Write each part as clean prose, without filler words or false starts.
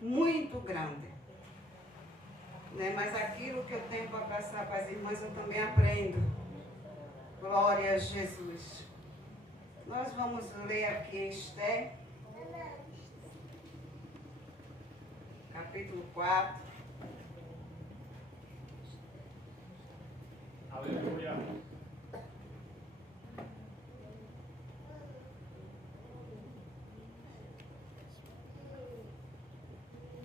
muito grande. Né? Mas aquilo que eu tenho para passar para as irmãs, eu também aprendo. Glória a Jesus. Nós vamos ler aqui Esther, capítulo 4. Aleluia.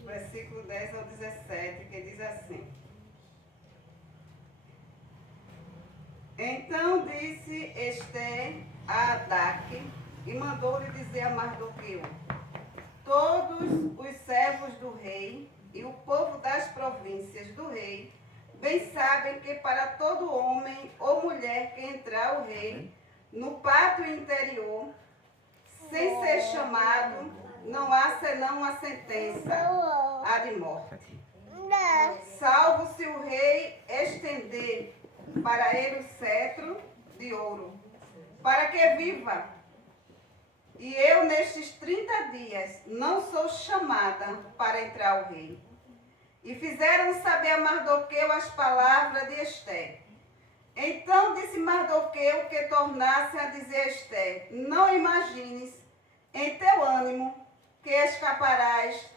Versículo 10 ao 17, que diz assim: Então disse Esther a Hadaque e mandou-lhe dizer a Mardoqueu: Todos os servos do rei e o povo das províncias do rei bem sabem que para todo homem ou mulher que entrar o rei no pátio interior, sem ser chamado, não há senão uma sentença, a de morte. Salvo se o rei estender para ele o cetro de ouro, para que viva. E eu, nestes 30 dias, não sou chamada para entrar ao rei. E fizeram saber a Mardoqueu as palavras de Esther. Então disse Mardoqueu que tornasse a dizer a Esther: Não imagines em teu ânimo que escaparás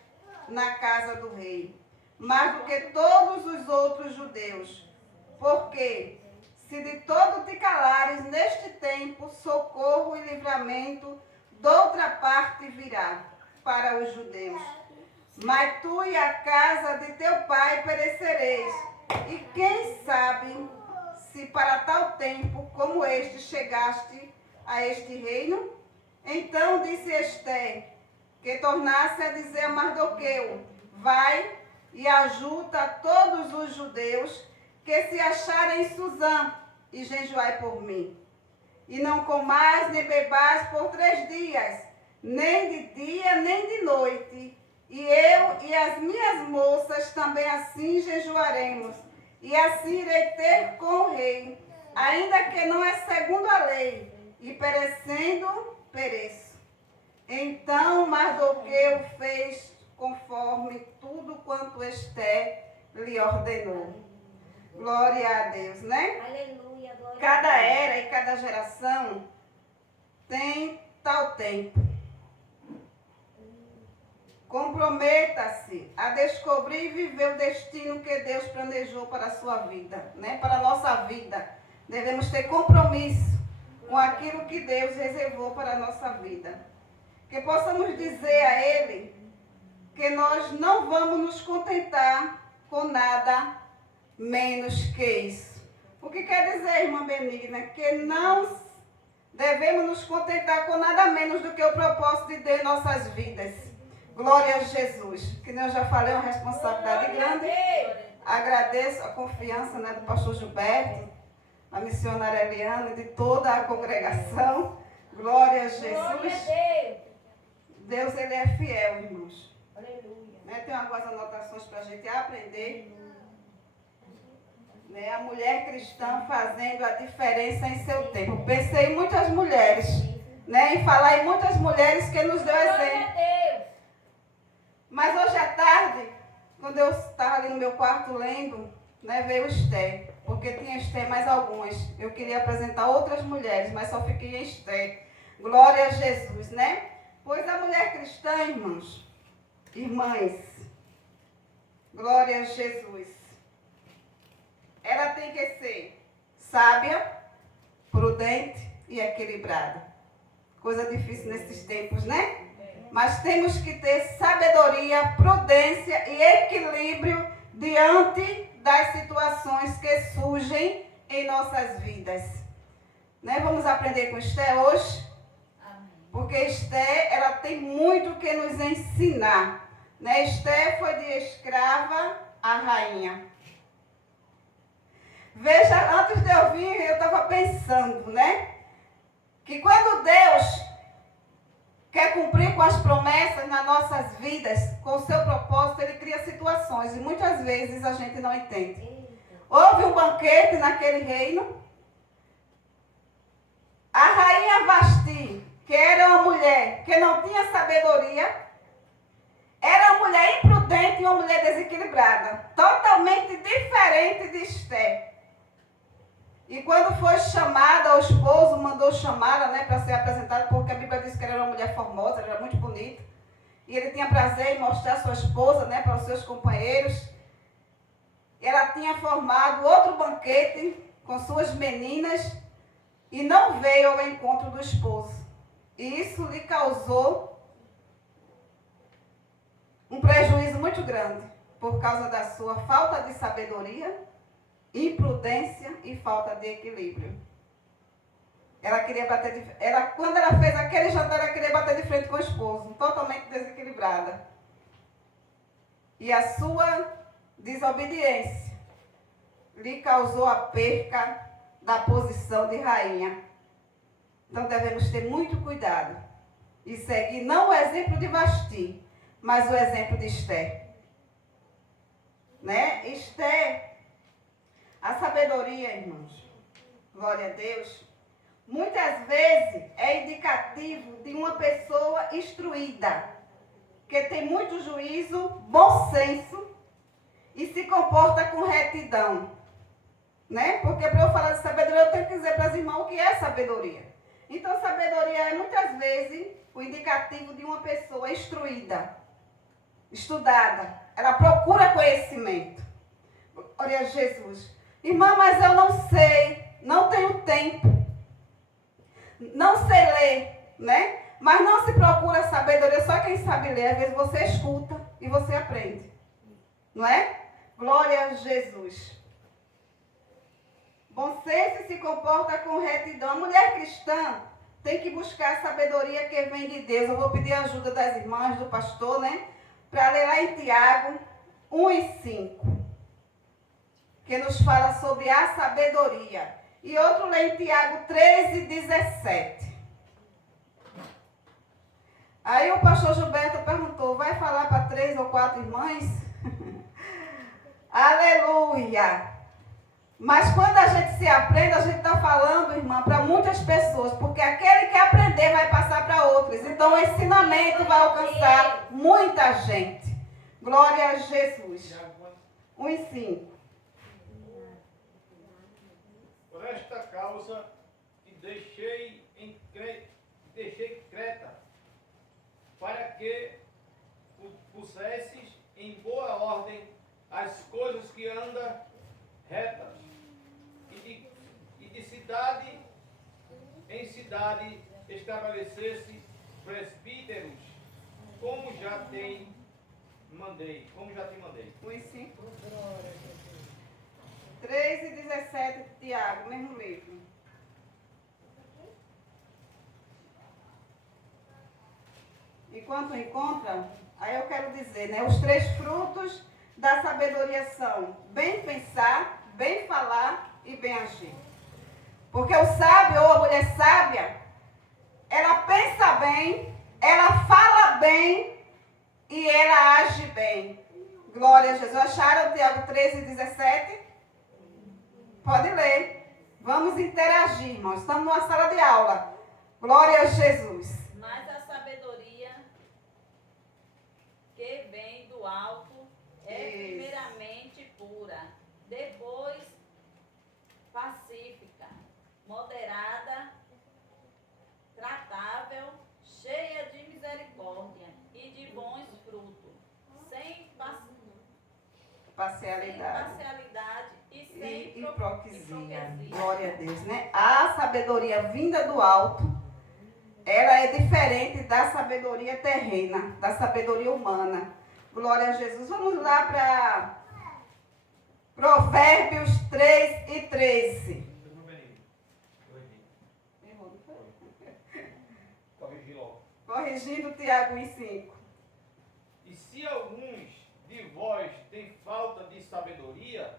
na casa do rei, mais do que todos os outros judeus. Porque, se de todo te calares neste tempo, socorro e livramento de outra parte virá para os judeus. Mas tu e a casa de teu pai perecereis. E quem sabe se para tal tempo como este chegaste a este reino? Então disse Esther, que tornasse a dizer a Mardoqueu: Vai e ajunta todos os judeus que se acharem em Suzã, e jejuai por mim. E não comais nem bebais por 3 dias, nem de dia nem de noite. E eu e as minhas moças também assim jejuaremos, e assim irei ter com o rei, ainda que não é segundo a lei, e perecendo, pereço. Então Mardoqueu fez conforme tudo quanto Esther lhe ordenou. Glória a Deus, né? Aleluia, glória Cada a Deus. era e cada geração tem tal tempo. Comprometa-se a descobrir e viver o destino que Deus planejou para a sua vida, né? Para a nossa vida. Devemos ter compromisso com aquilo que Deus reservou para a nossa vida. Que possamos dizer a Ele que nós não vamos nos contentar com nada menos que isso. O que quer dizer, irmã Benigna? Que não devemos nos contentar com nada menos do que o propósito de Deus em nossas vidas. Glória a Jesus. Que eu já falei, é uma responsabilidade grande. Agradeço a confiança, né, do pastor Gilberto, a missionária Eliana e de toda a congregação. Glória a Jesus. Glória a Deus. Deus, Ele é fiel, irmãos. Aleluia. Né, tem algumas anotações para a gente aprender. Né, a mulher cristã fazendo a diferença em seu tempo. Pensei em muitas mulheres, né, em falar em muitas mulheres que nos deu exemplo. Glória a Deus. Mas hoje à tarde, quando eu estava ali no meu quarto lendo, né, veio Esther, porque tinha Esther mais algumas. Eu queria apresentar outras mulheres, mas só fiquei em Esther. Glória a Jesus, né? Pois a mulher cristã, irmãos, irmãs, glória a Jesus, ela tem que ser sábia, prudente e equilibrada. Coisa difícil nesses tempos, né? Mas temos que ter sabedoria, prudência e equilíbrio diante das situações que surgem em nossas vidas. Né? Vamos aprender com Esther hoje? Amém. Porque Esther, ela tem muito que nos ensinar. Né? Esther foi de escrava a rainha. Veja, antes de eu vir, eu estava pensando, né? Que quando Deus quer cumprir com as promessas nas nossas vidas, com o seu propósito, Ele cria situações. E muitas vezes a gente não entende. Houve um banquete naquele reino. A rainha Vasti, que era uma mulher que não tinha sabedoria, era uma mulher imprudente. totalmente uma mulher desequilibrada, totalmente diferente de Esté. E quando foi chamada, o esposo mandou chamá-la, né, para ser apresentada, porque a Bíblia diz que ela era uma mulher formosa, ela era muito bonita. E ele tinha prazer em mostrar sua esposa, né, para os seus companheiros. Ela tinha formado outro banquete com suas meninas e não veio ao encontro do esposo. E isso lhe causou um prejuízo muito grande, por causa da sua falta de sabedoria, imprudência e falta de equilíbrio. Ela queria bater de, quando ela fez aquele jantar, ela queria bater de frente com o esposo, totalmente desequilibrada. E a sua desobediência lhe causou a perca da posição de rainha. Então devemos ter muito cuidado e seguir não o exemplo de Vasti, mas o exemplo de Esté. Né? Esté, a sabedoria, irmãos, glória a Deus, muitas vezes é indicativo de uma pessoa instruída, que tem muito juízo, bom senso e se comporta com retidão. Né? Porque para eu falar de sabedoria, eu tenho que dizer para as irmãs o que é sabedoria. Então, sabedoria é muitas vezes o indicativo de uma pessoa instruída, estudada. Ela procura conhecimento. Glória a Jesus. Irmã, mas eu não sei, não tenho tempo, não sei ler, né? Mas não se procura sabedoria, só quem sabe ler. Às vezes você escuta e você aprende. Não é? Glória a Jesus. Bom senso se comporta com retidão. A mulher cristã tem que buscar a sabedoria que vem de Deus. Eu vou pedir a ajuda das irmãs, do pastor, né? Para ler lá em Tiago 1:5. Que nos fala sobre a sabedoria. E outro lê em Tiago 3:17. Aí o pastor Gilberto perguntou, vai falar para 3 ou 4 irmãs? Aleluia! Mas quando a gente se aprende, a gente está falando, irmã, para muitas pessoas, porque aquele que aprender vai passar para outros. Então o ensinamento vai alcançar muita gente. Glória a Jesus. 1:5. Por esta causa que deixei Creta, para que pusesses em boa ordem as coisas que andam retas, e de cidade em cidade estabelecesse presbíteros, como já te mandei. 1:5. 3:17, Tiago, mesmo livro. Enquanto encontra, aí eu quero dizer, né? Os 3 frutos da sabedoria são bem pensar, bem falar e bem agir. Porque o sábio ou a mulher sábia, ela pensa bem, ela fala bem e ela age bem. Glória a Jesus. Acharam Tiago 3:17? Pode ler. Vamos interagir, irmãos. Estamos numa sala de aula. Glória a Jesus. Mas a sabedoria que vem do alto é primeiramente pura, depois pacífica, moderada, tratável, cheia de misericórdia e de bons frutos, sem parcialidade e sem hipocrisia. Glória a Deus, né? A sabedoria vinda do alto, ela é diferente da sabedoria terrena, da sabedoria humana. Glória a Jesus. Vamos lá para Provérbios 3:13. Corrigindo Tiago 1:5. E se alguns de vós têm falta de sabedoria,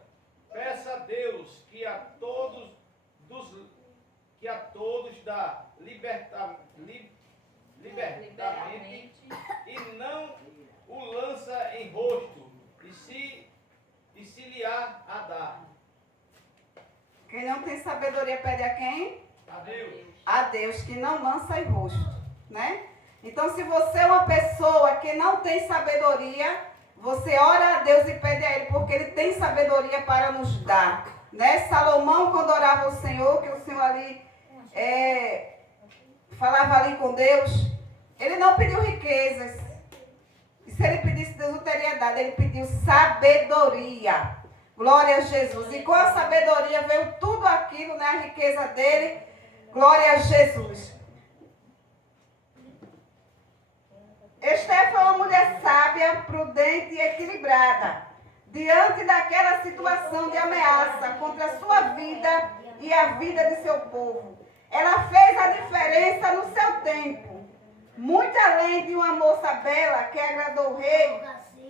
peça a Deus que a todos dá libertamente e não o lança em rosto, e se lhe há a dar. Quem não tem sabedoria pede a quem? A Deus. A Deus, que não lança em rosto, né? Então, se você é uma pessoa que não tem sabedoria, você Você ora a Deus e pede a Ele, porque Ele tem sabedoria para nos dar. Né? Salomão, quando orava ao Senhor, que o Senhor ali falava ali com Deus, ele não pediu riquezas. E se ele pedisse, Deus o teria dado. Ele pediu sabedoria. Glória a Jesus. E com a sabedoria veio tudo aquilo, né? A riqueza dele. Glória a Jesus. Esther foi uma mulher sábia, prudente e equilibrada. Diante daquela situação de ameaça contra a sua vida e a vida de seu povo. Ela fez a diferença no seu tempo. Muito além de uma moça bela que agradou o rei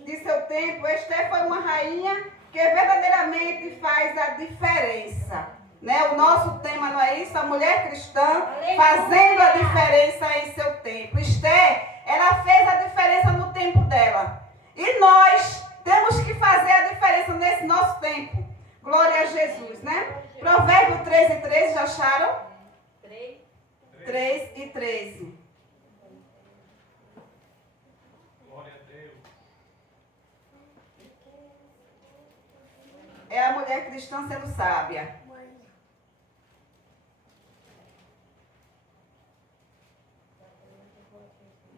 de seu tempo, Esther foi uma rainha que verdadeiramente faz a diferença. Né? O nosso tema não é isso? A mulher cristã fazendo a diferença em seu tempo. Esther, ela fez a diferença no tempo dela. E nós temos que fazer a diferença nesse nosso tempo. Glória a Jesus, né? Provérbio 13:13, já acharam? 3:13. Glória a Deus. É a mulher cristã sendo sábia.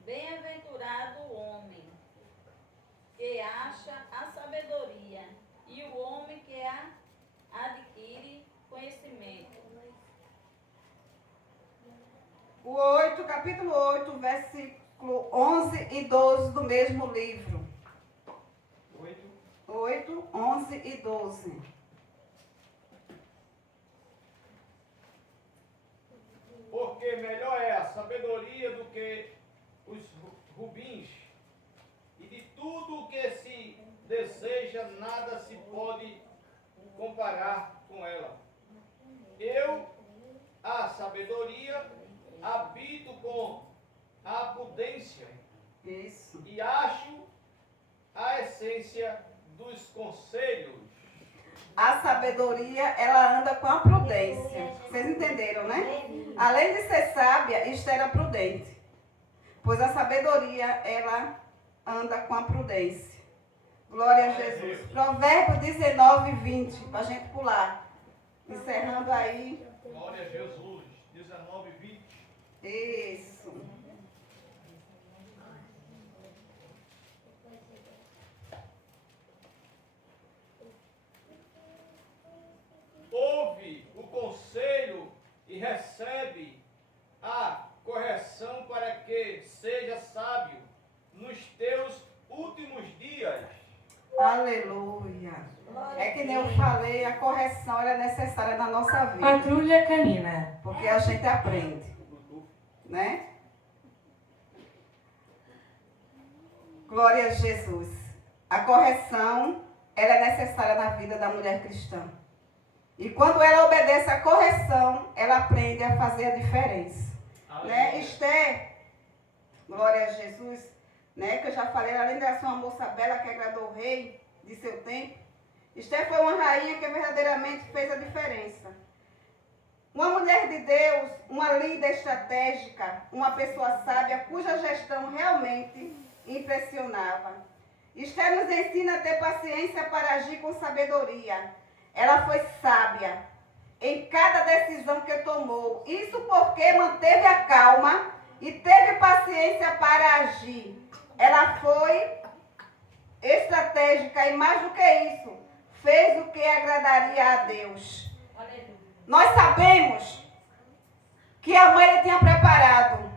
Bem-aventurado o homem que acha a sabedoria e o homem que adquire conhecimento. Capítulo 8, versículo 11 e 12 do mesmo livro. 8, 11 e 12. Porque melhor é a sabedoria do que os rubins, e de tudo o que se deseja, nada se pode comparar com ela. Eu, a sabedoria, habito com a prudência. Isso. E acho a essência dos conselhos. A sabedoria, ela anda com a prudência. Vocês entenderam, né? Além de ser sábia, Esther era prudente. Pois a sabedoria, ela anda com a prudência. Glória a Jesus. Provérbio 19:20, para a gente pular. Encerrando aí. Glória a Jesus. 19:20. Isso. Ouve o conselho e recebe a correção para que seja sábio nos teus últimos dias. Aleluia. É que nem eu falei, a correção ela é necessária na nossa vida. Patrulha canina. Porque a gente aprende, né? Glória a Jesus. A correção ela é necessária na vida da mulher cristã. E quando ela obedece à correção, ela aprende a fazer a diferença. Né? Esther, glória a Jesus, né? Que eu já falei, além de ser uma moça bela que agradou o rei de seu tempo, Esther foi uma rainha que verdadeiramente fez a diferença. Uma mulher de Deus, uma líder estratégica, uma pessoa sábia cuja gestão realmente impressionava. Esther nos ensina a ter paciência para agir com sabedoria. Ela foi sábia em cada decisão que tomou. Isso porque manteve a calma e teve paciência para agir. Ela foi estratégica e mais do que isso, fez o que agradaria a Deus. Nós sabemos que a mãe ele tinha preparado,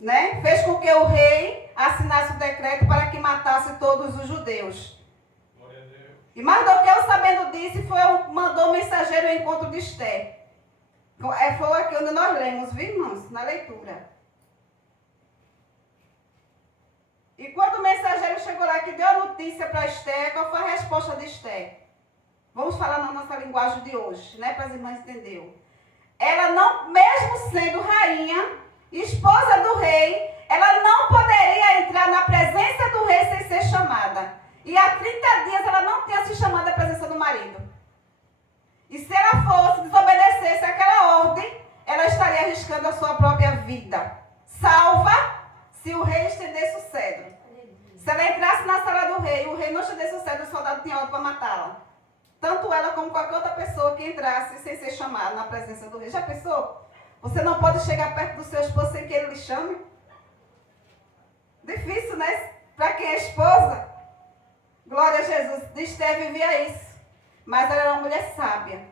né? Fez com que o rei assinasse o decreto para que matasse todos os judeus. E Mardoqueu, sabendo disso, mandou um mensageiro ao encontro de Esther. Foi aqui onde nós lemos, viu, irmãos? Na leitura. E quando o mensageiro chegou lá, que deu a notícia para Esther, qual foi a resposta de Esther? Vamos falar na nossa linguagem de hoje, né? Para as irmãs entenderem. Ela não, mesmo sendo rainha, esposa do rei, ela não poderia entrar na presença do rei sem ser chamada. E há 30 dias ela não tinha se chamado à presença do marido. E se ela fosse, desobedecesse aquela ordem, ela estaria arriscando a sua própria vida. Salva se o rei estendesse o cedro. Se ela entrasse na sala do o rei não te desse o cetro, o soldado tinha ordem para matá-la. Tanto ela como qualquer outra pessoa que entrasse sem ser chamada na presença do rei. Já pensou? Você não pode chegar perto do seu esposo sem que ele lhe chame? Difícil, né? Para quem é esposa. Glória a Jesus. Esther vivia isso. Mas ela era uma mulher sábia.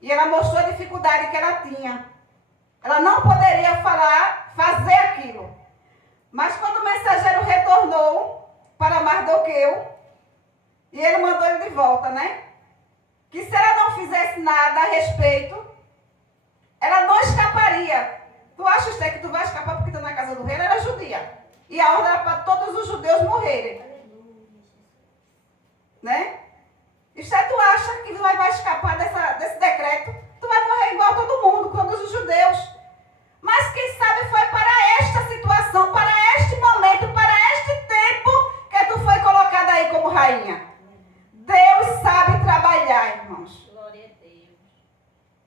E ela mostrou a dificuldade que ela tinha. Ela não poderia fazer aquilo. Mas quando o mensageiro retornou para Mardoqueu, e ele mandou ele de volta, né? Que se ela não fizesse nada a respeito, ela não escaparia. Tu achas, Esther, que tu vai escapar porque está na casa do rei? Ela era judia. E a ordem era para todos os judeus morrerem. Né? Esther, tu acha que tu vai escapar desse decreto? Tu vai morrer igual todo mundo, todos os judeus. Mas quem sabe foi para esta situação, para este momento, para este tempo que tu foi colocada aí como rainha. Deus sabe trabalhar, irmãos. Glória a Deus.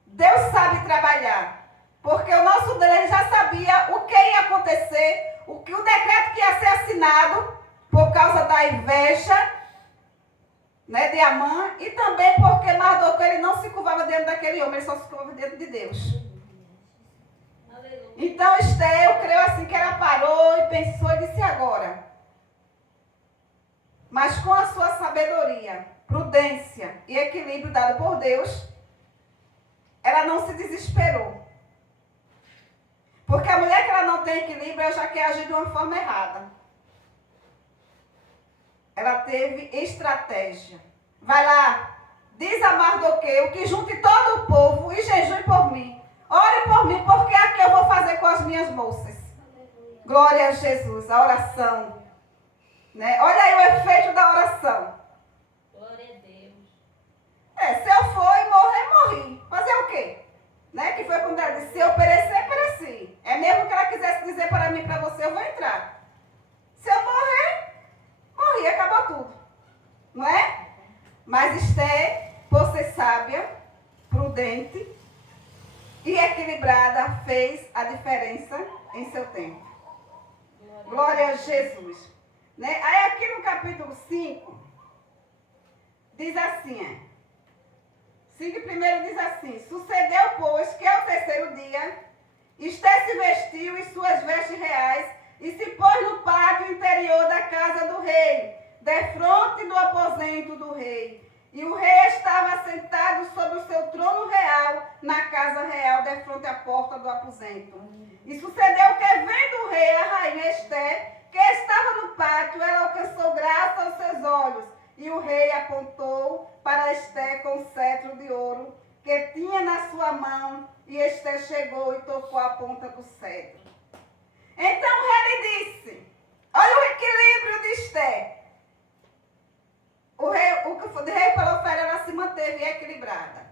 Deus sabe trabalhar. Porque o nosso Deus ele já sabia o que ia acontecer, o decreto que ia ser assinado por causa da inveja, né, de Amã, e também porque Mardoqueu ele não se curvava diante daquele homem, ele só se curvava diante de Deus. Aleluia. Então Esther, eu creio assim que ela parou e pensou e disse agora. Mas com a sua sabedoria, prudência e equilíbrio dado por Deus, ela não se desesperou. Porque a mulher que ela não tem equilíbrio, ela já quer agir de uma forma errada. Ela teve estratégia. Vai lá, diz a Mardoqueu que junte todo o povo e jejue por mim. Ore por mim, porque é o que eu vou fazer com as minhas moças. Glória a Jesus, a oração. Né? Olha aí o efeito da oração. Glória a Deus. Se eu for e morrer, morri. Fazer o quê? Né? Que foi quando ela disse, se eu perecer, pereci. É mesmo que ela quisesse dizer para mim, para você, eu vou entrar. Se eu morrer, morri, acabou tudo. Não é? Mas Esther, por ser sábia, prudente e equilibrada, fez a diferença em seu tempo. Glória a Jesus. Né? Aí aqui no capítulo 5, diz assim, 5 primeiro diz assim, sucedeu, pois, que ao terceiro dia, Esther se vestiu em suas vestes reais e se pôs no pátio interior da casa do rei, defronte do aposento do rei. E o rei estava sentado sobre o seu trono real, na casa real, defronte à porta do aposento. E sucedeu que, vendo o rei a rainha Esther, que estava no pátio, ela alcançou graça aos seus olhos. E o rei apontou para Esther com o cetro de ouro que tinha na sua mão. E Esther chegou e tocou a ponta do cetro. Então o rei lhe disse, olha o equilíbrio de Esther. O rei Pelofere, ela se manteve equilibrada.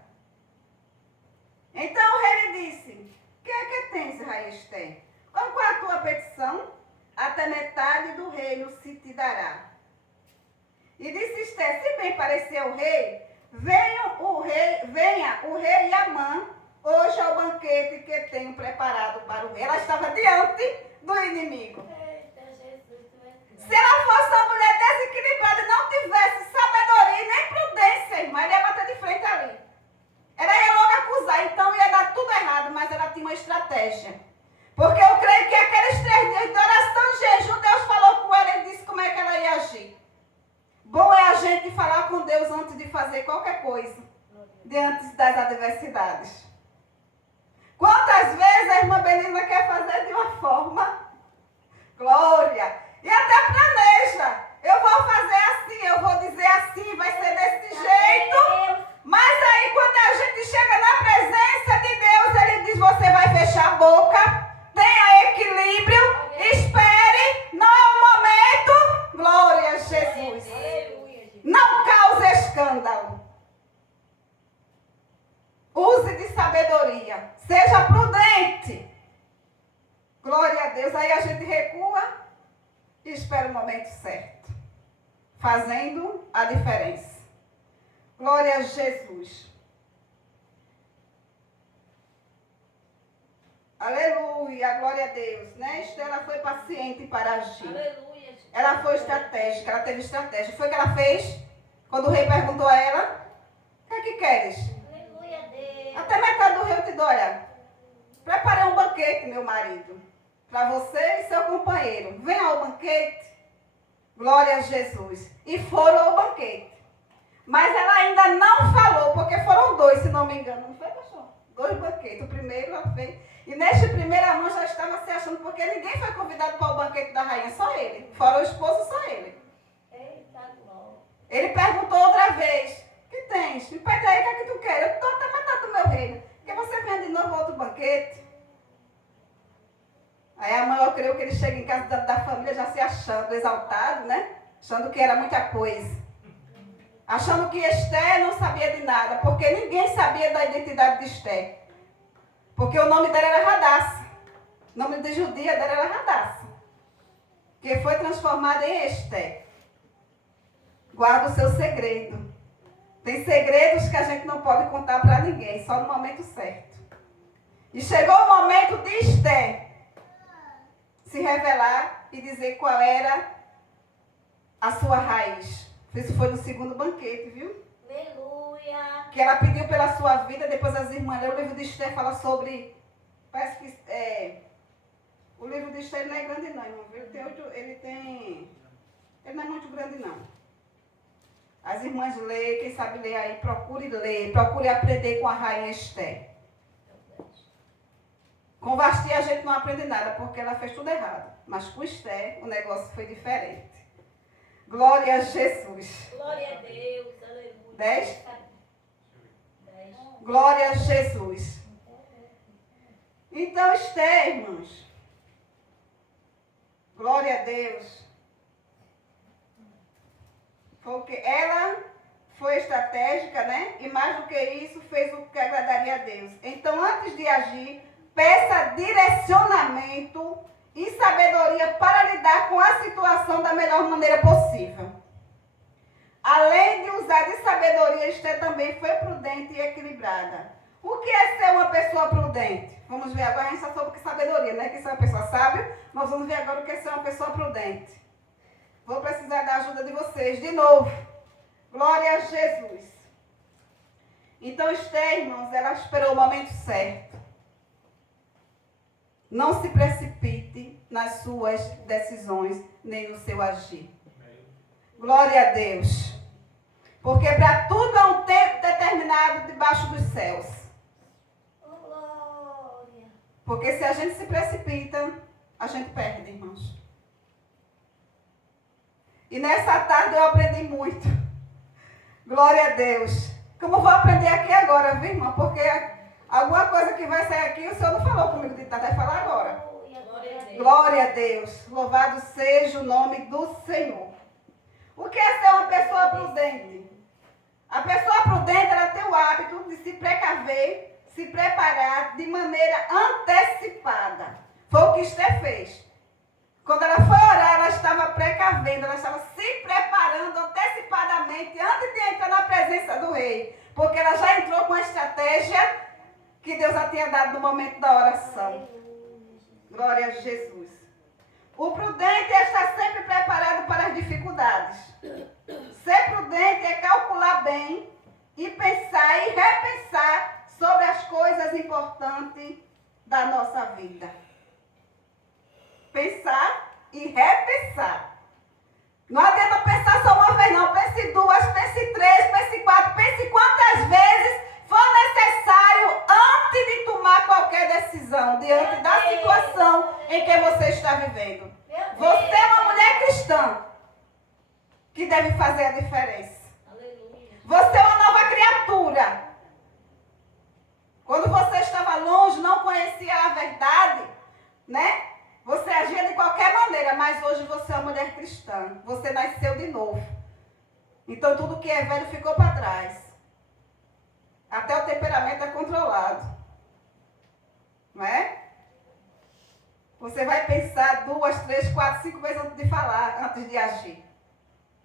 Então o rei lhe disse, o que é que tens, rainha Esther? Qual é a tua petição? Até metade do reino se te dará. E disse Esther, se bem parecer ao rei, venha o rei e Amã hoje ao banquete que tenho preparado para o rei. Ela estava diante do inimigo. Se ela fosse uma mulher desequilibrada e não tivesse sabedoria nem prudência, irmã, ela ia bater de frente ali. Ela ia logo acusar, então ia dar tudo errado, mas ela tinha uma estratégia. Porque eu creio que aqueles 3 dias de oração e jejum, Deus falou com ela e disse como é que ela ia agir. Bom é a gente falar com Deus antes de fazer qualquer coisa, diante das adversidades. Quantas vezes a irmã Benina quer fazer de uma forma, glória, e até planeja. Eu vou fazer assim, eu vou dizer assim, vai ser desse jeito. Mas aí quando a gente chega na presença de Deus, ele diz, você vai fechar a boca, tenha equilíbrio, espere, não é o momento. Glória a Jesus. Não cause escândalo. Use de sabedoria. Seja prudente. Glória a Deus. Aí a gente recua e espera o momento certo. Fazendo a diferença. Glória a Jesus. Aleluia, glória a Deus. Né? Estela foi paciente para agir. Aleluia, Jesus. Ela foi estratégica, ela teve estratégia. Foi o que ela fez quando o rei perguntou a ela: o que é que queres? Aleluia a Deus. Até metade do rei eu te dou, olha. Preparei um banquete, meu marido, para você e seu companheiro. Venha ao banquete. Glória a Jesus. E foram ao banquete. Mas ela ainda não falou, porque foram dois, se não me engano. Não foi, pastor? 2 banquetes. O primeiro ela fez. E neste primeiro a mãe já estava se achando, porque ninguém foi convidado para o banquete da rainha, só ele. Fora o esposo, só ele. Eita glória. Ele perguntou outra vez: o que tens? Me pede aí, o que é que tu quer? Eu estou até metade do meu reino. Porque você vem de novo a outro banquete. Aí a mãe, eu creio que ele chega em casa da família já se achando exaltado, né? Achando que era muita coisa. Achando que Esther não sabia de nada, porque ninguém sabia da identidade de Esther. Porque o nome dela era Radassa. O nome de judia dela era Radassa. Que foi transformada em Esther. Guarda o seu segredo. Tem segredos que a gente não pode contar para ninguém, só no momento certo. E chegou o momento de Esther se revelar e dizer qual era a sua raiz. Isso foi no segundo banquete, viu? Aleluia. Que ela pediu pela sua vida, depois as irmãs leram. O livro de Esther fala sobre... Parece que o livro de Esther não é grande não, irmão. Ele não é muito grande não. As irmãs leem, quem sabe ler aí, procure ler, procure aprender com a rainha Esther. Com Vasti a gente não aprende nada, porque ela fez tudo errado. Mas com Esther o negócio foi diferente. Glória a Jesus. Glória a Deus. Aleluia. 10? 10. Glória a Jesus. Então, Esther, irmãos. Glória a Deus. Porque ela foi estratégica, né? E mais do que isso, fez o que agradaria a Deus. Então, antes de agir, peça direcionamento e sabedoria para lidar com a situação da melhor maneira possível. Além de usar de sabedoria, Esther também foi prudente e equilibrada. O que é ser uma pessoa prudente? Vamos ver agora, a gente já soube que sabedoria, né? Que ser uma pessoa sábia. Nós vamos ver agora o que é ser uma pessoa prudente. Vou precisar da ajuda de vocês de novo. Glória a Jesus. Então, Esther, irmãos, ela esperou o momento certo. Não se precipite nas suas decisões, nem no seu agir. Glória a Deus. Porque para tudo há um tempo determinado debaixo dos céus. Glória. Porque se a gente se precipita, a gente perde, irmãos. E nessa tarde eu aprendi muito. Glória a Deus. Como eu vou aprender aqui agora, viu, irmã? Porque alguma coisa que vai sair aqui, o Senhor não falou comigo de tarde, vai falar agora. Glória a Deus. Glória a Deus. Louvado seja o nome do Senhor. O que é ser uma pessoa prudente? A pessoa prudente, ela tem o hábito de se precaver, se preparar de maneira antecipada. Foi o que Esther fez. Quando ela foi orar, ela estava precavendo, ela estava se preparando antecipadamente antes de entrar na presença do rei. Porque ela já entrou com a estratégia que Deus já tinha dado no momento da oração. Glória a Jesus. O prudente é estar sempre preparado para as dificuldades. Ser prudente é calcular bem e pensar e repensar sobre as coisas importantes da nossa vida. Pensar e repensar. Não adianta pensar só uma vez, não. Pense 2, pense 3, pense 4, pense quantas vezes for necessário antes de tomar qualquer decisão diante da situação em que você está vivendo. Você é uma mulher cristã que deve fazer a diferença. Aleluia. Você é uma nova criatura. Quando você estava longe, não conhecia a verdade, né? Você agia de qualquer maneira, mas hoje você é uma mulher cristã. Você nasceu de novo. Então tudo que é velho ficou para trás. Até o temperamento é controlado. Não é? Você vai pensar 2, 3, 4, 5 vezes antes de falar, antes de agir.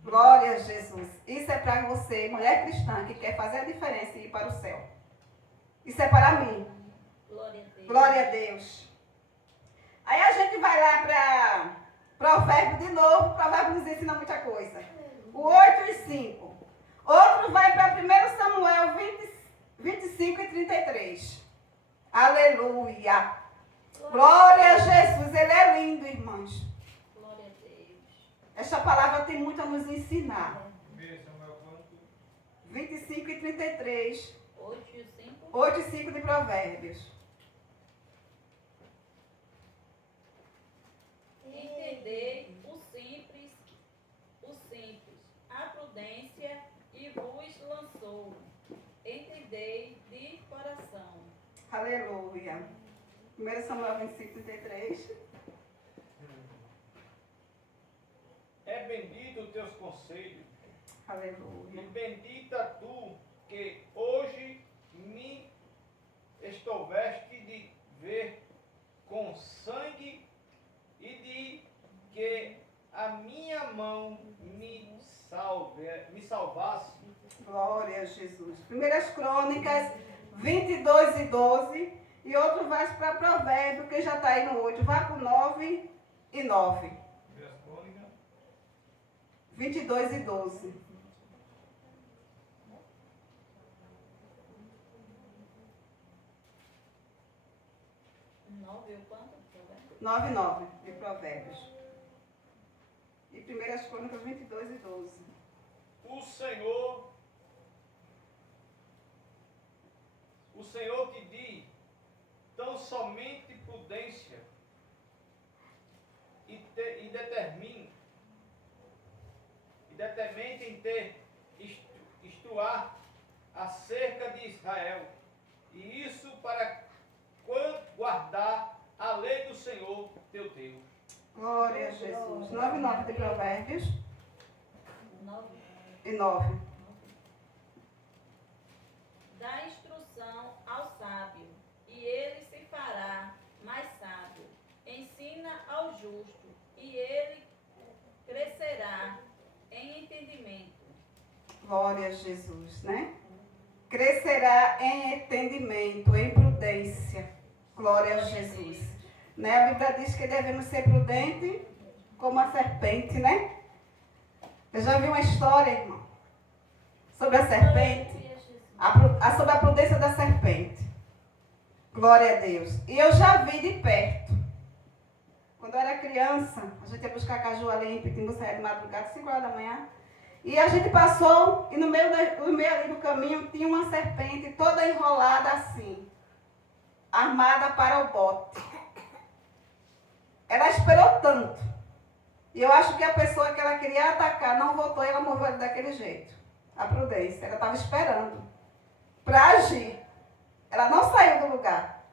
Glória a Jesus. Isso é para você, mulher cristã, que quer fazer a diferença e ir para o céu. Isso é para mim. Glória a Deus. Glória a Deus. Aí a gente vai lá Provérbio de novo, provérbio nos ensina muita coisa. O 8 e 5. Outro vai para 1 Samuel 25 e 33. Aleluia. Glória a Jesus, ele é lindo, irmãos. Glória a Deus. Esta palavra tem muito a nos ensinar. 1 Samuel quanto? 25 e 33. 8 e 5. 8 e 5 de Provérbios. Entendei o simples, a prudência e vos lançou. Entendei de coração. Aleluia. 1 Samuel 25, 33. É bendito os teus conselhos, e Aleluia. bendita tu que hoje me estoveste de ver com sangue e de que a minha mão me salvasse. Glória a Jesus. 1 Crônicas 22 e 12. E outro vai para Provérbio, que já está aí no 8. Vai para o 9 e 9. 22 e 12. 9 ou quanto? 9 e 9 de Provérbios. E 1 Crônicas 22 e 12. O Senhor te diz, tão somente prudência e determine em ter instruar acerca de Israel, e isso para guardar a lei do Senhor teu Deus. Glória a Jesus. 9 e 9 de Provérbios. 9. E 9. Dá instrução ao sábio, e ele se fará mais sábio. Ensina ao justo, e ele crescerá em entendimento. Glória a Jesus, né? Crescerá em entendimento, em prudência. Glória a Jesus. Né? A Bíblia diz que devemos ser prudentes como a serpente, né? Eu já vi uma história, irmão, sobre a serpente, sobre a prudência da serpente. Glória a Deus. E eu já vi de perto. Quando eu era criança, a gente ia buscar caju ali em Pitimbu, saía de madrugada, 5 horas da manhã. E a gente passou, e no meio ali do caminho tinha uma serpente toda enrolada assim, armada para o bote. Ela esperou tanto. E eu acho que a pessoa que ela queria atacar não voltou e ela morreu ali daquele jeito. A prudência. Ela estava esperando para agir. Ela não saiu do lugar.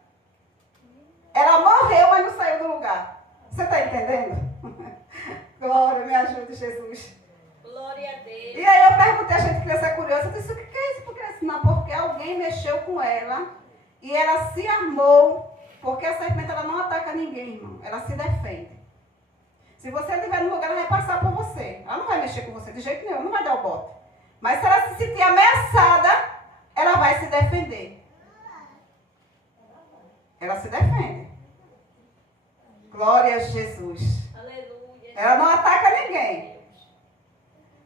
Ela morreu, mas não saiu do lugar. Você está entendendo? Glória, me ajude, Jesus. Glória a Deus. E aí eu perguntei, a gente criança curiosa, eu disse, o que é isso? Por que assim? Não, porque alguém mexeu com ela e ela se armou, porque a serpente ela não ataca ninguém, irmão. Ela se defende. Se você estiver no lugar, ela vai passar por você. Ela não vai mexer com você de jeito nenhum, não vai dar o bote. Mas se ela se sentir ameaçada, ela vai se defender. Ela se defende. Glória a Jesus. Aleluia. Ela não ataca ninguém.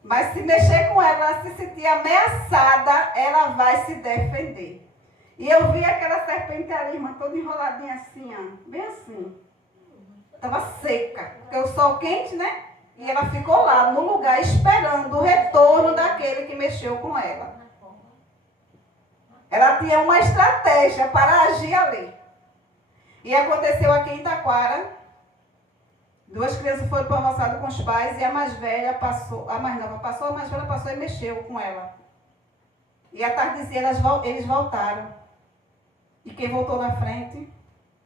Mas se mexer com ela, ela se sentir ameaçada, ela vai se defender. E eu vi aquela serpente ali, irmã, toda enroladinha assim, ó, bem assim. Estava seca, porque o sol quente, né? E ela ficou lá, no lugar, esperando o retorno daquele que mexeu com ela. Ela tinha uma estratégia para agir ali. E aconteceu aqui em Taquara. 2 crianças foram para o almoçado com os pais e a mais velha passou, a mais nova passou, a mais velha passou e mexeu com ela. E à tardezinha eles voltaram. E quem voltou na frente?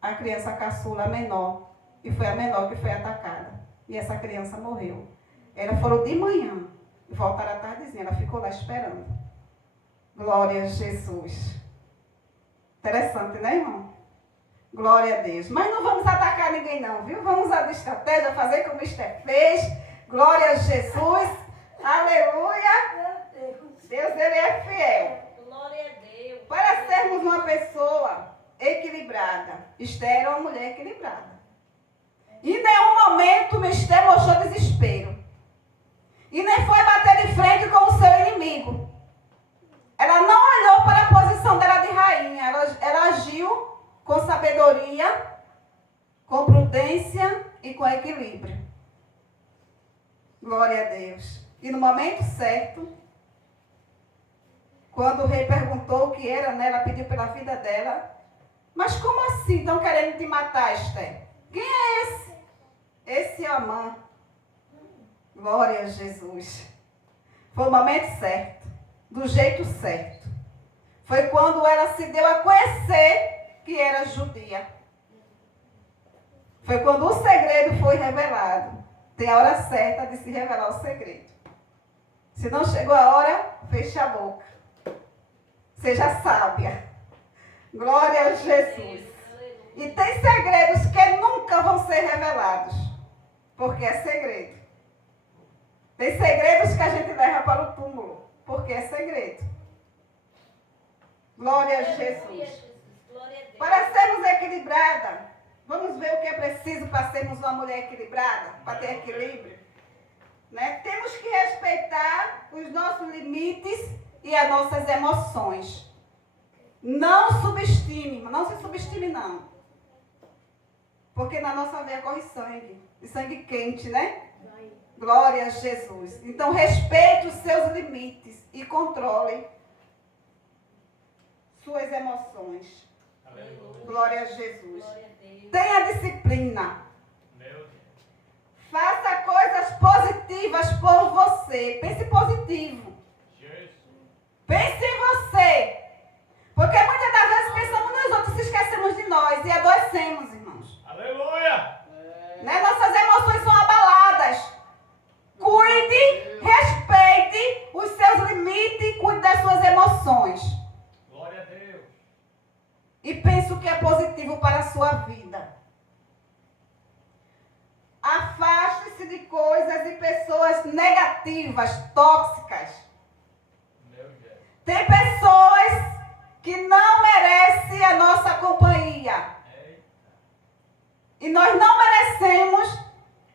A criança caçula, a menor. E foi a menor que foi atacada. E essa criança morreu. Elas foram de manhã e voltaram à tardezinha. Ela ficou lá esperando. Glória a Jesus. Interessante, né, irmão? Glória a Deus. Mas não vamos atacar ninguém não, viu? Vamos usar de estratégia, fazer como Esther fez. Glória a Jesus. Aleluia. Deus, ele é fiel. Glória a Deus. Para sermos uma pessoa equilibrada. Esther era uma mulher equilibrada. Em nenhum momento Esther sabedoria, com prudência e com equilíbrio. Glória a Deus. E no momento certo, quando o rei perguntou o que era, né, ela pediu pela vida dela. Mas como assim estão querendo te matar, Esther? Quem é esse? Esse é Amã. Glória a Jesus. Foi o momento certo, do jeito certo. Foi quando ela se deu a conhecer que era judia. Foi quando o segredo foi revelado. Tem a hora certa de se revelar o segredo. Se não chegou a hora, feche a boca. Seja sábia. Glória a Jesus. E tem segredos que nunca vão ser revelados. Porque é segredo. Tem segredos que a gente leva para o túmulo. Porque é segredo. Glória a Jesus. Para sermos equilibradas, vamos ver o que é preciso para sermos uma mulher equilibrada, para ter equilíbrio. Né? Temos que respeitar os nossos limites e as nossas emoções. Não se subestime não. Porque na nossa veia corre sangue, e sangue quente, né? Glória a Jesus. Então respeite os seus limites e controle suas emoções. Aleluia. Glória a Jesus. Glória a Deus. Tenha disciplina. Meu Deus. Faça coisas positivas por você. Pense positivo. Jesus. Pense em você. Porque muitas das vezes pensamos nos outros, se esquecemos de nós e adoecemos, irmãos. Aleluia. Né? Nossas emoções são abaladas. Cuide, respeite os seus limites, cuide das suas emoções. Glória a Deus. E pense o que é positivo para a sua vida. Afaste-se de coisas e pessoas negativas, tóxicas. Meu Deus. Tem pessoas que não merecem a nossa companhia. Eita. E nós não merecemos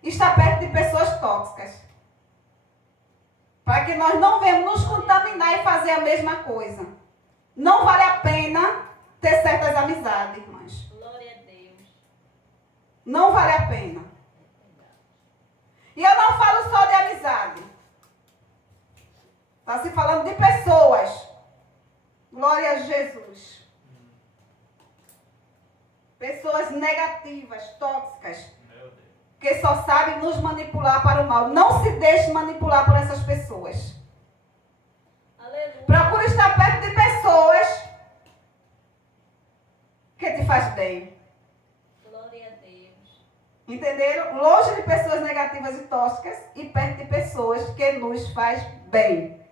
estar perto de pessoas tóxicas. Para que nós não venhamos nos contaminar e fazer a mesma coisa. Não vale a pena ter certas amizades, irmãs. Glória a Deus. Não vale a pena. E eu não falo só de amizade. Está se falando de pessoas. Glória a Jesus. Pessoas negativas, tóxicas, Meu Deus. que só sabem nos manipular para o mal. Não se deixe manipular por essas pessoas. Aleluia. Procure estar perto de pessoas que te faz bem. Glória a Deus. Entenderam? Longe de pessoas negativas e tóxicas e perto de pessoas que nos faz bem.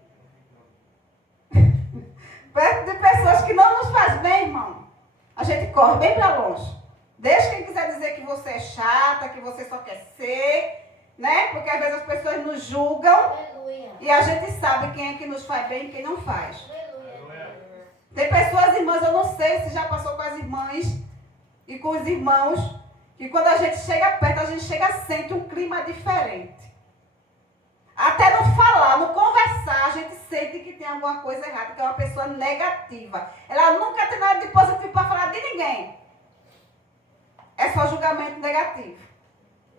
Perto de pessoas que não nos faz bem, irmão. A gente corre bem para longe. Deixa quem quiser dizer que você é chata, que você só quer ser, né? Porque às vezes as pessoas nos julgam. Aleluia. E a gente sabe quem é que nos faz bem e quem não faz. Aleluia. Tem pessoas, irmãs, eu não sei se já passou com as irmãs e com os irmãos, que quando a gente chega perto, a gente sente um clima diferente. Até no falar, no conversar, a gente sente que tem alguma coisa errada, que é uma pessoa negativa. Ela nunca tem nada de positivo para falar de ninguém. É só julgamento negativo.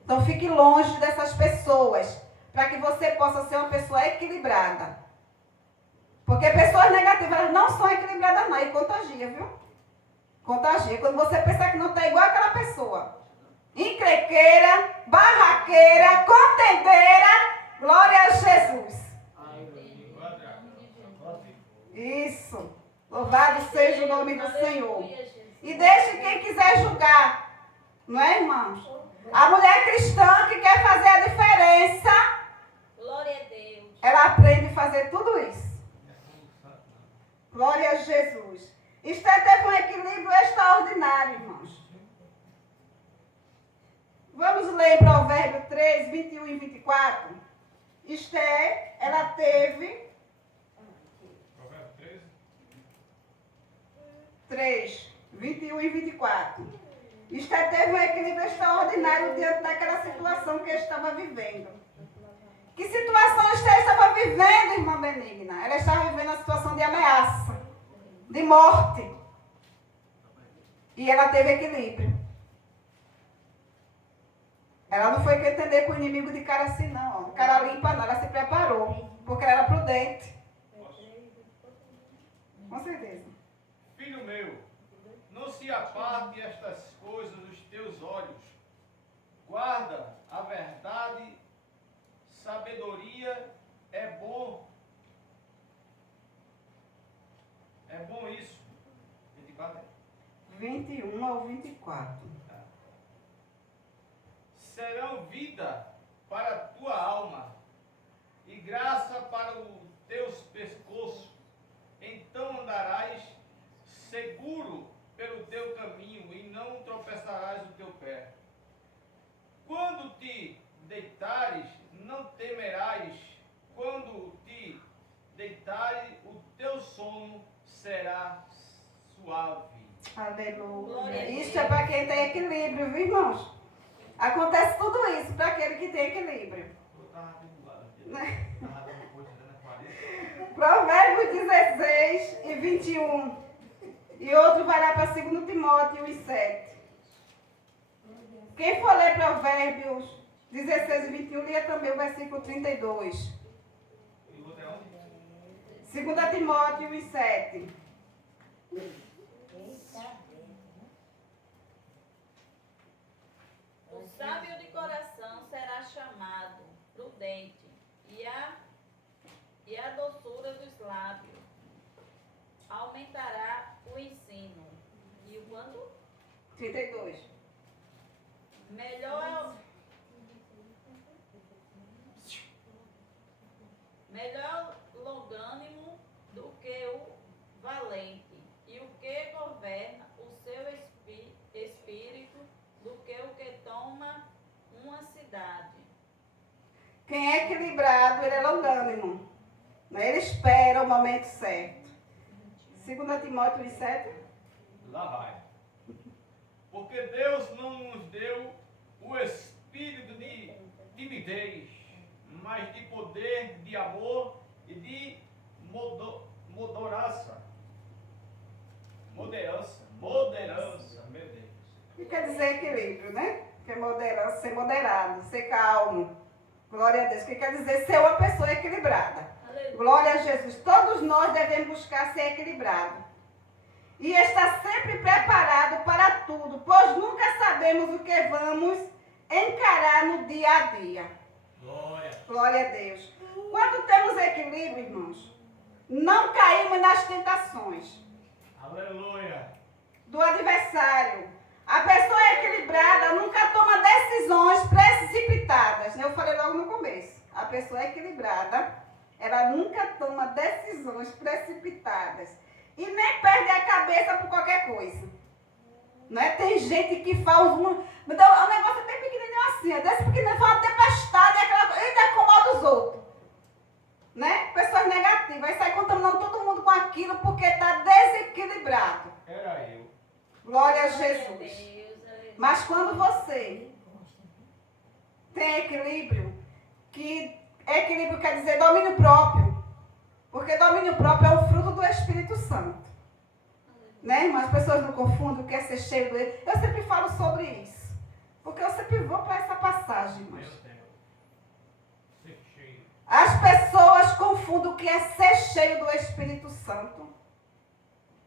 Então fique longe dessas pessoas, para que você possa ser uma pessoa equilibrada. Porque pessoas negativas, elas não são equilibradas não, e contagia, viu? Contagia. Quando você pensa que não está igual àquela pessoa. Encrenqueira, barraqueira, contendeira, glória a Jesus. Isso. Louvado seja o nome do Senhor. E deixe quem quiser julgar. Não é, irmãos? A mulher cristã que quer fazer a diferença, Glória a Deus. ela aprende a fazer tudo isso. Glória a Jesus. Esther teve um equilíbrio extraordinário, irmãos. Vamos ler Provérbio 3, 21 e 24. Esther, ela teve... Provérbio 13. 3, 21 e 24. Esther teve um equilíbrio extraordinário diante daquela situação que ele estava vivendo. Que situação Esther estava vivendo, irmã Benigna? Ela estava vivendo uma situação de ameaça, de morte. E ela teve equilíbrio. Ela não foi querer entender com o inimigo de cara assim, não. De cara limpa, não. Ela se preparou. Porque ela era prudente. Com certeza. Filho meu, não se aparte estas coisas dos teus olhos. Guarda a verdade, sabedoria é bom. É bom isso. 24. 21 ao 24. Serão vida para a tua alma e graça para os teus pescoços. Então andarás seguro pelo teu caminho e não tropeçarás o teu pé. Quando te deitares, não temerás. Quando te deitares, o teu sono será suave. Aleluia. Isso é para quem tem equilíbrio, viu, irmãos? Acontece tudo isso para aquele que tem equilíbrio. Provérbios 16 e 21. E outro vai lá para 2 Timóteo 1:7. Quem for ler Provérbios 16 e 21, lia também o versículo 32. 2 Timóteo 1:7. O sábio de coração será chamado prudente, e a doçura dos lábios aumentará o ensino. E o quanto? 32. Melhor longânimo do que o valente, e o que governa o seu espírito do que o que toma uma cidade. Quem é equilibrado, ele é longânimo. Né? Ele espera o momento certo. 2 Timóteo 1:7. Lá vai. Porque Deus não nos deu o espírito de timidez, mas de poder, de amor e de moderança, meu Deus. O que quer dizer equilíbrio, né? Que é moderado, ser moderado, ser calmo. Glória a Deus. O que quer dizer ser uma pessoa equilibrada. Aleluia. Glória a Jesus. Todos nós devemos buscar ser equilibrado. E estar sempre preparado para tudo, pois nunca sabemos o que vamos encarar no dia a dia. Glória a Deus. Quando temos equilíbrio, irmãos, não caímos nas tentações. Aleluia. Do adversário. A pessoa equilibrada nunca toma decisões precipitadas. Eu falei logo no começo. A pessoa equilibrada, ela nunca toma decisões precipitadas. E nem perde a cabeça por qualquer coisa. Né? Tem gente que faz um negócio bem pequenininho assim. Desse pequenininho fala tempestade e aquela coisa. Ainda incomoda os outros. Né? Pessoas negativas. Aí sai contaminando todo mundo com aquilo porque está desequilibrado. Era eu. Glória a Glória a Jesus. Deus, aleluia. Mas quando você tem equilíbrio, que equilíbrio quer dizer domínio próprio. Porque domínio próprio é um fruto do Espírito Santo. Né? Mas as pessoas não confundem o que é ser cheio do Espírito. Eu sempre falo sobre isso. Porque eu sempre vou para essa passagem, irmãos. As pessoas confundem o que é ser cheio do Espírito Santo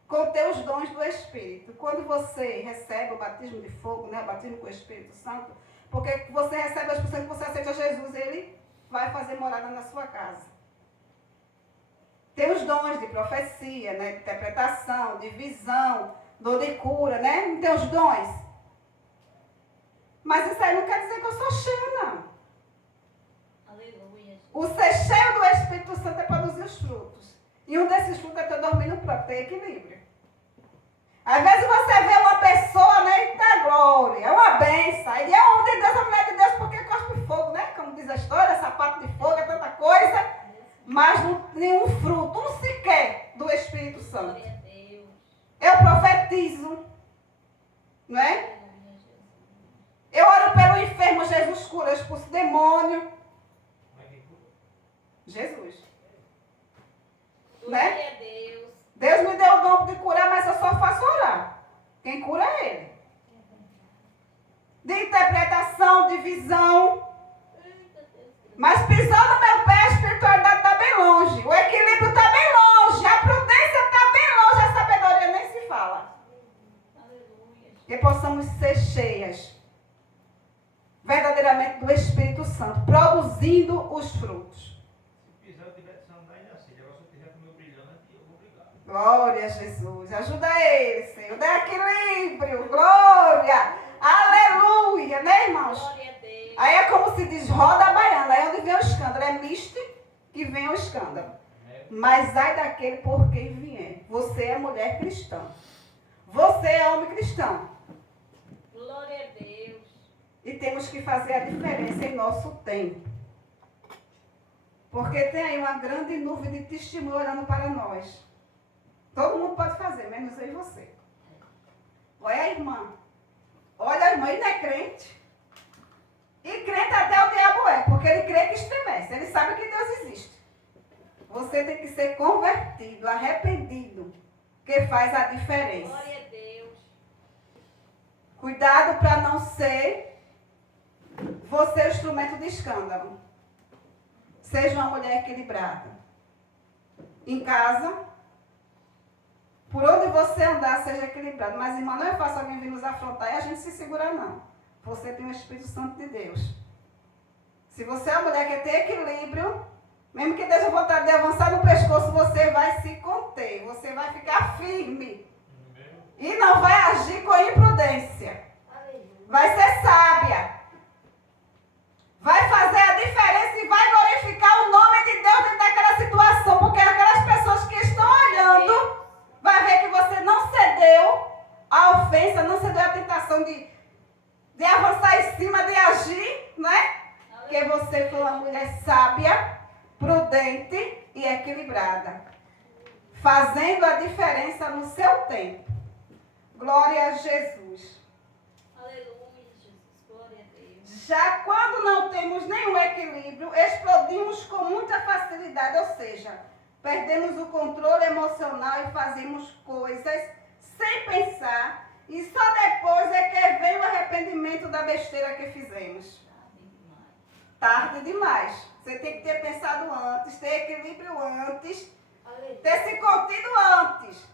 com ter os dons do Espírito. Quando você recebe o batismo de fogo, né, o batismo com o Espírito Santo, porque você recebe o Espírito Santo, você aceita Jesus, ele vai fazer morada na sua casa. Tem os dons de profecia, né, de interpretação, de visão, dom de cura, né? Não tem os dons? Mas isso aí não quer dizer que eu sou cheia, não. Aleluia. O ser cheio do Espírito Santo é produzir os frutos. E um desses frutos é ter domínio próprio, ter equilíbrio. Às vezes você vê uma pessoa, né, e tá glória, é uma benção. Ele é homem de Deus, a mulher de Deus, porque cospe fogo, né? Como diz a história, sapato de fogo, é tanta coisa. Mas não tem um fruto, um sequer do Espírito Santo. Glória a Deus. Eu profetizo, não é? Eu oro pelo enfermo, Jesus cura, eu expulso demônio. Jesus. Glória Né? a Deus. Deus me deu o dom de curar, mas eu só faço orar. Quem cura é visão. Mas pisou no meu pé, a espiritualidade está bem longe. O equilíbrio está bem longe. A prudência está bem longe. A sabedoria nem se fala. Que possamos ser cheias verdadeiramente do Espírito Santo, produzindo os frutos. Se pisar, eu tiver de sandália ainda assim. Agora, se eu tiver com o meu brilhante, eu vou brigar. Glória a Jesus. Ajuda ele, Senhor. Dá equilíbrio. Glória. Aleluia. Né, irmãos? Glória a Deus. Aí é como se diz roda a baiana. Aí onde vem o escândalo. É misto que vem o escândalo. Mas ai daquele por quem vier. Você é mulher cristã. Você é homem cristão. Glória a Deus. E temos que fazer a diferença em nosso tempo. Porque tem aí uma grande nuvem de testemunho olhando para nós. Todo mundo pode fazer, menos eu e você. Olha a irmã. Olha a irmã, e não é crente. E crente até o diabo é, porque ele crê que estremece. Ele sabe que Deus existe. Você tem que ser convertido, arrependido, que faz a diferença. Glória a Deus. Cuidado para não ser você o instrumento de escândalo. Seja uma mulher equilibrada. Em casa, por onde você andar, seja equilibrado. Mas, irmã, não é fácil alguém vir nos afrontar e a gente se segurar, não. Você tem o Espírito Santo de Deus. Se você é uma mulher que tem equilíbrio, mesmo que deixe vontade de avançar no pescoço, você vai se conter. Você vai ficar firme. E não vai agir com imprudência. Vai ser sábia. Vai fazer a diferença e vai glorificar o nome de Deus dentro daquela situação. Porque aquelas pessoas que estão olhando, vai ver que você não cedeu à ofensa, não cedeu à tentação de avançar em cima, de agir, né? Porque você foi uma mulher sábia, prudente e equilibrada. Fazendo a diferença no seu tempo. Glória a Jesus. Aleluia, Jesus. Glória a Deus. Já quando não temos nenhum equilíbrio, explodimos com muita facilidade, ou seja, perdemos o controle emocional e fazemos coisas sem pensar, e só depois é que vem o arrependimento da besteira que fizemos. Tarde demais. Você tem que ter pensado antes, ter equilíbrio antes, ter se contido antes.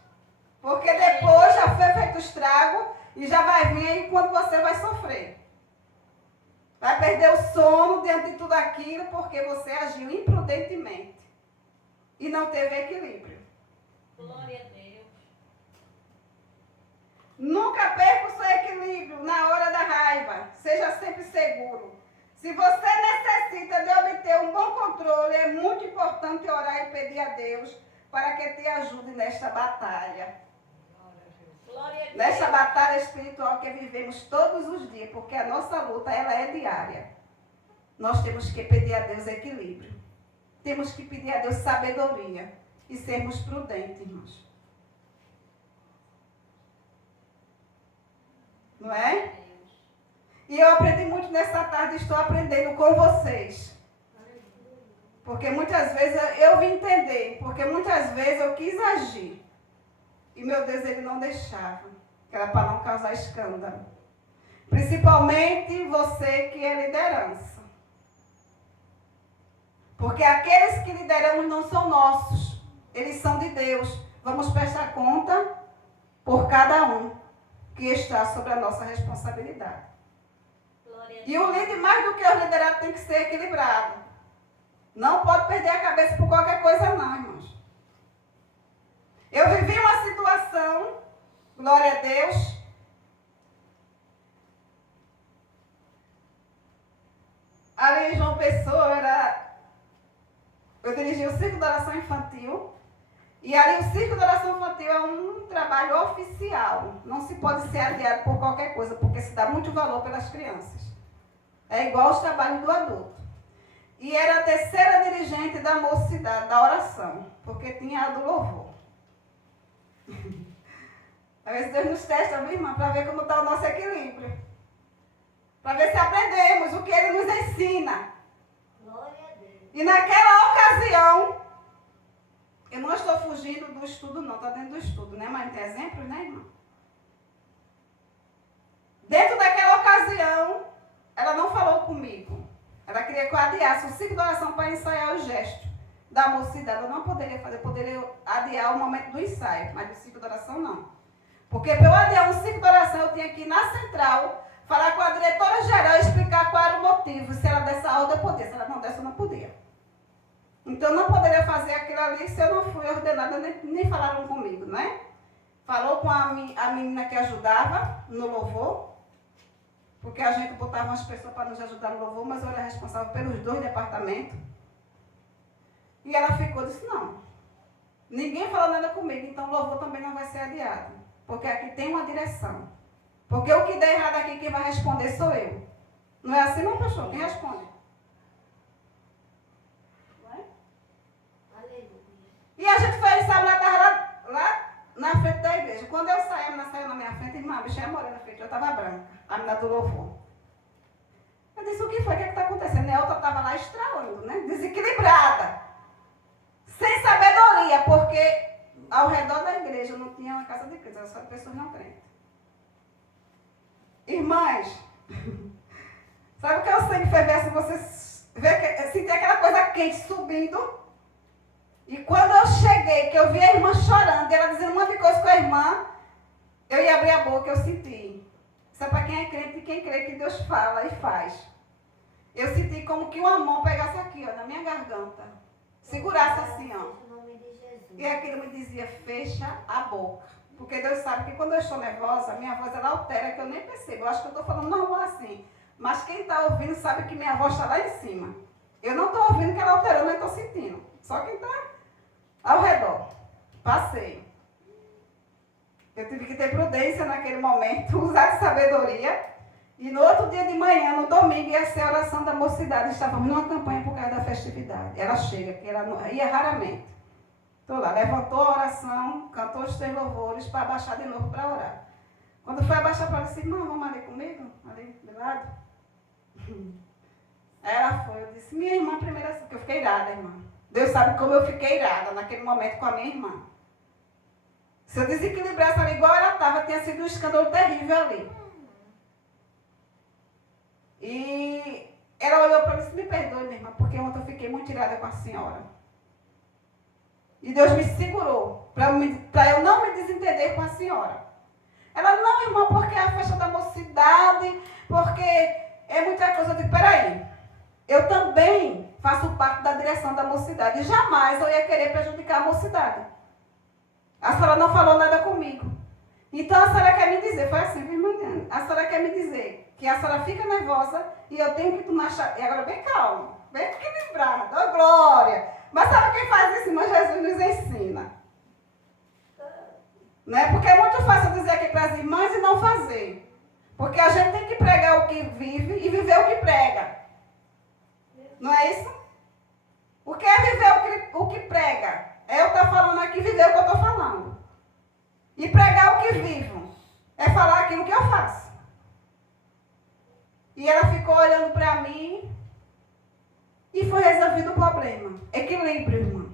Porque depois já foi feito estrago e já vai vir aí quando você vai sofrer. Vai perder o sono diante de tudo aquilo porque você agiu imprudentemente e não teve equilíbrio. Glória a Deus. Nunca perca o seu equilíbrio na hora da raiva. Seja sempre seguro. Se você necessita de obter um bom controle, é muito importante orar e pedir a Deus para que te ajude nesta batalha. Glória a Deus. Nesta batalha espiritual que vivemos todos os dias, porque a nossa luta ela é diária. Nós temos que pedir a Deus equilíbrio. Temos que pedir a Deus sabedoria e sermos prudentes, irmãos. Não é? E eu aprendi muito nessa tarde, estou aprendendo com vocês. Porque muitas vezes eu vim entender, porque muitas vezes eu quis agir. E meu Deus, ele não deixava. Que era para não causar escândalo. Principalmente você que é liderança. Porque aqueles que lideramos não são nossos. Eles são de Deus. Vamos prestar conta por cada um que está sobre a nossa responsabilidade. E o líder, mais do que o liderado, tem que ser equilibrado. Não pode perder a cabeça por qualquer coisa não, irmãos. Eu vivi uma situação, glória a Deus, ali em João Pessoa, eu dirigi o Circo da Oração Infantil, e ali o Circo da Oração Infantil é um trabalho oficial, não se pode ser adiado por qualquer coisa, porque se dá muito valor pelas crianças. É igual aos trabalhos do adulto. E era a terceira dirigente da mocidade, da oração, porque tinha a do louvor. Às vezes Deus nos testa, viu, irmã, para ver como está o nosso equilíbrio. Para ver se aprendemos o que Ele nos ensina. Glória a Deus. E naquela ocasião, eu não estou fugindo do estudo não, está dentro do estudo, né? Mas tem exemplos, né, irmã? Dentro daquela ocasião, ela não falou comigo. Ela queria que eu adiasse o ciclo de oração para ensaiar o gesto da mocidade. Eu não poderia fazer, eu poderia adiar o momento do ensaio, mas do ciclo de oração não. Porque para eu adiar um ciclo de oração, eu tinha que ir na central, falar com a diretora geral e explicar qual era o motivo. Se ela desse a ordem, eu podia. Se ela não desse, eu não podia. Então, eu não poderia fazer aquilo ali se eu não fui ordenada, nem falaram comigo, né? Falou com a menina que ajudava no louvor, porque a gente botava umas pessoas para nos ajudar no louvor, mas eu era responsável pelos 2 departamentos. E ela ficou e disse, não, ninguém falou nada comigo, então o louvor também não vai ser adiado. Porque aqui tem uma direção. Porque o que der errado aqui, quem vai responder sou eu. Não é assim, não, pastor? Quem responde? Não é? E a gente foi, sabe, lá na frente da igreja. Quando eu saí, a menina saiu na minha frente, irmã, a bicha é morena feita, eu estava branca, a menina do louvor. Eu disse, o que foi? O que está acontecendo? E a outra estava lá estralando, né? Desequilibrada. Sem sabedoria, porque ao redor da igreja não tinha uma casa de Cristo, era só de pessoas não crentes. Irmãs, sabe o que eu sempre fui ver assim, você sentir aquela coisa quente subindo? E quando eu cheguei, que eu vi a irmã chorando, e ela dizendo uma coisa com a irmã, eu ia abrir a boca, eu senti. Isso é para quem é crente e quem crê que Deus fala e faz. Eu senti como que uma mão pegasse aqui, ó, na minha garganta. Segurasse assim, ó. E aquilo me dizia, fecha a boca. Porque Deus sabe que quando eu estou nervosa, minha voz ela altera, que eu nem percebo. Eu acho que eu estou falando normal assim. Mas quem está ouvindo sabe que minha voz está lá em cima. Eu não estou ouvindo que ela alterou, não estou sentindo. Só quem está ao redor. Passei. Eu tive que ter prudência naquele momento, usar de sabedoria. E no outro dia de manhã, no domingo, ia ser a oração da mocidade. Estávamos numa campanha por causa da festividade. Ela chega, porque ela ia raramente. Estou lá, levantou a oração, cantou os 3 louvores para abaixar de novo para orar. Quando foi abaixar para ela, disse, irmã, vamos ali comigo? Ali, do lado? Aí ela foi, eu disse, minha irmã primeiro assim, porque eu fiquei irada, irmã. Deus sabe como eu fiquei irada naquele momento com a minha irmã. Se eu desequilibrasse ela igual ela estava, tinha sido um escândalo terrível ali. E ela olhou para mim e disse, me perdoe, minha irmã, porque ontem eu fiquei muito irada com a senhora. E Deus me segurou para eu não me desentender com a senhora. Ela, não, irmã, porque é a festa da mocidade, porque é muita coisa. Eu digo, peraí, eu também faço parte da direção da mocidade. E jamais eu ia querer prejudicar a mocidade. A senhora não falou nada comigo. Então a senhora quer me dizer, foi assim, irmã, a senhora quer me dizer que a senhora fica nervosa e eu tenho que tomar chá. E agora bem calma, bem equilibrada, oh, glória. Mas sabe quem faz isso? Irmã Jesus nos ensina. Né? Porque é muito fácil dizer aqui para as irmãs e não fazer. Porque a gente tem que pregar o que vive e viver o que prega. Não é isso? O que é viver o que prega? É eu estar falando aqui e viver o que eu estou falando. E pregar o que vivo é falar aquilo que eu faço. E ela ficou olhando para mim e foi resolvido o problema. Equilíbrio, irmã.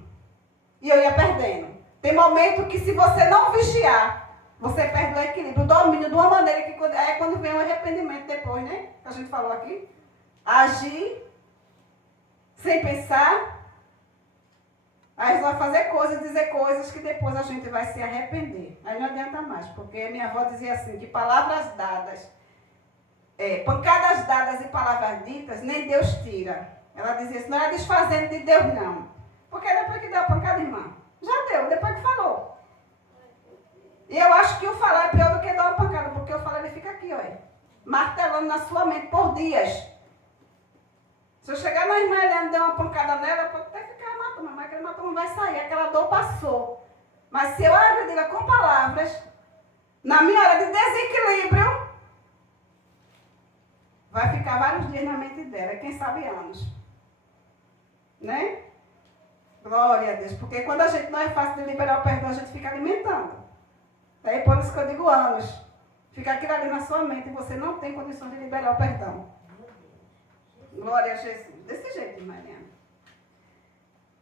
E eu ia perdendo. Tem momento que se você não vigiar, você perde o equilíbrio, o domínio de uma maneira que é quando vem o arrependimento depois, né? Que a gente falou aqui. Agir sem pensar. Aí vai fazer coisas, dizer coisas que depois a gente vai se arrepender. Aí não adianta mais, porque minha avó dizia assim, que palavras dadas, pancadas dadas e palavras ditas, nem Deus tira. Ela dizia assim, não era desfazendo de Deus não. Porque depois que deu a pancada, irmã, já deu, depois que falou. E eu acho que o falar é pior do que dar uma pancada, porque o falar ele fica aqui, olha, martelando na sua mente por dias. Se eu chegar na irmã e der uma pancada nela, pode até ficar matando, mas aquele matão não vai sair, aquela dor passou. Mas se eu agredir com palavras, na minha hora de desequilíbrio, vai ficar vários dias na mente dela, quem sabe anos. Né? Glória a Deus, porque quando a gente não é fácil de liberar o perdão, a gente fica alimentando. Daí por isso que eu digo anos. Fica aquilo ali na sua mente e você não tem condições de liberar o perdão. Glória a Jesus. Desse jeito, Mariana.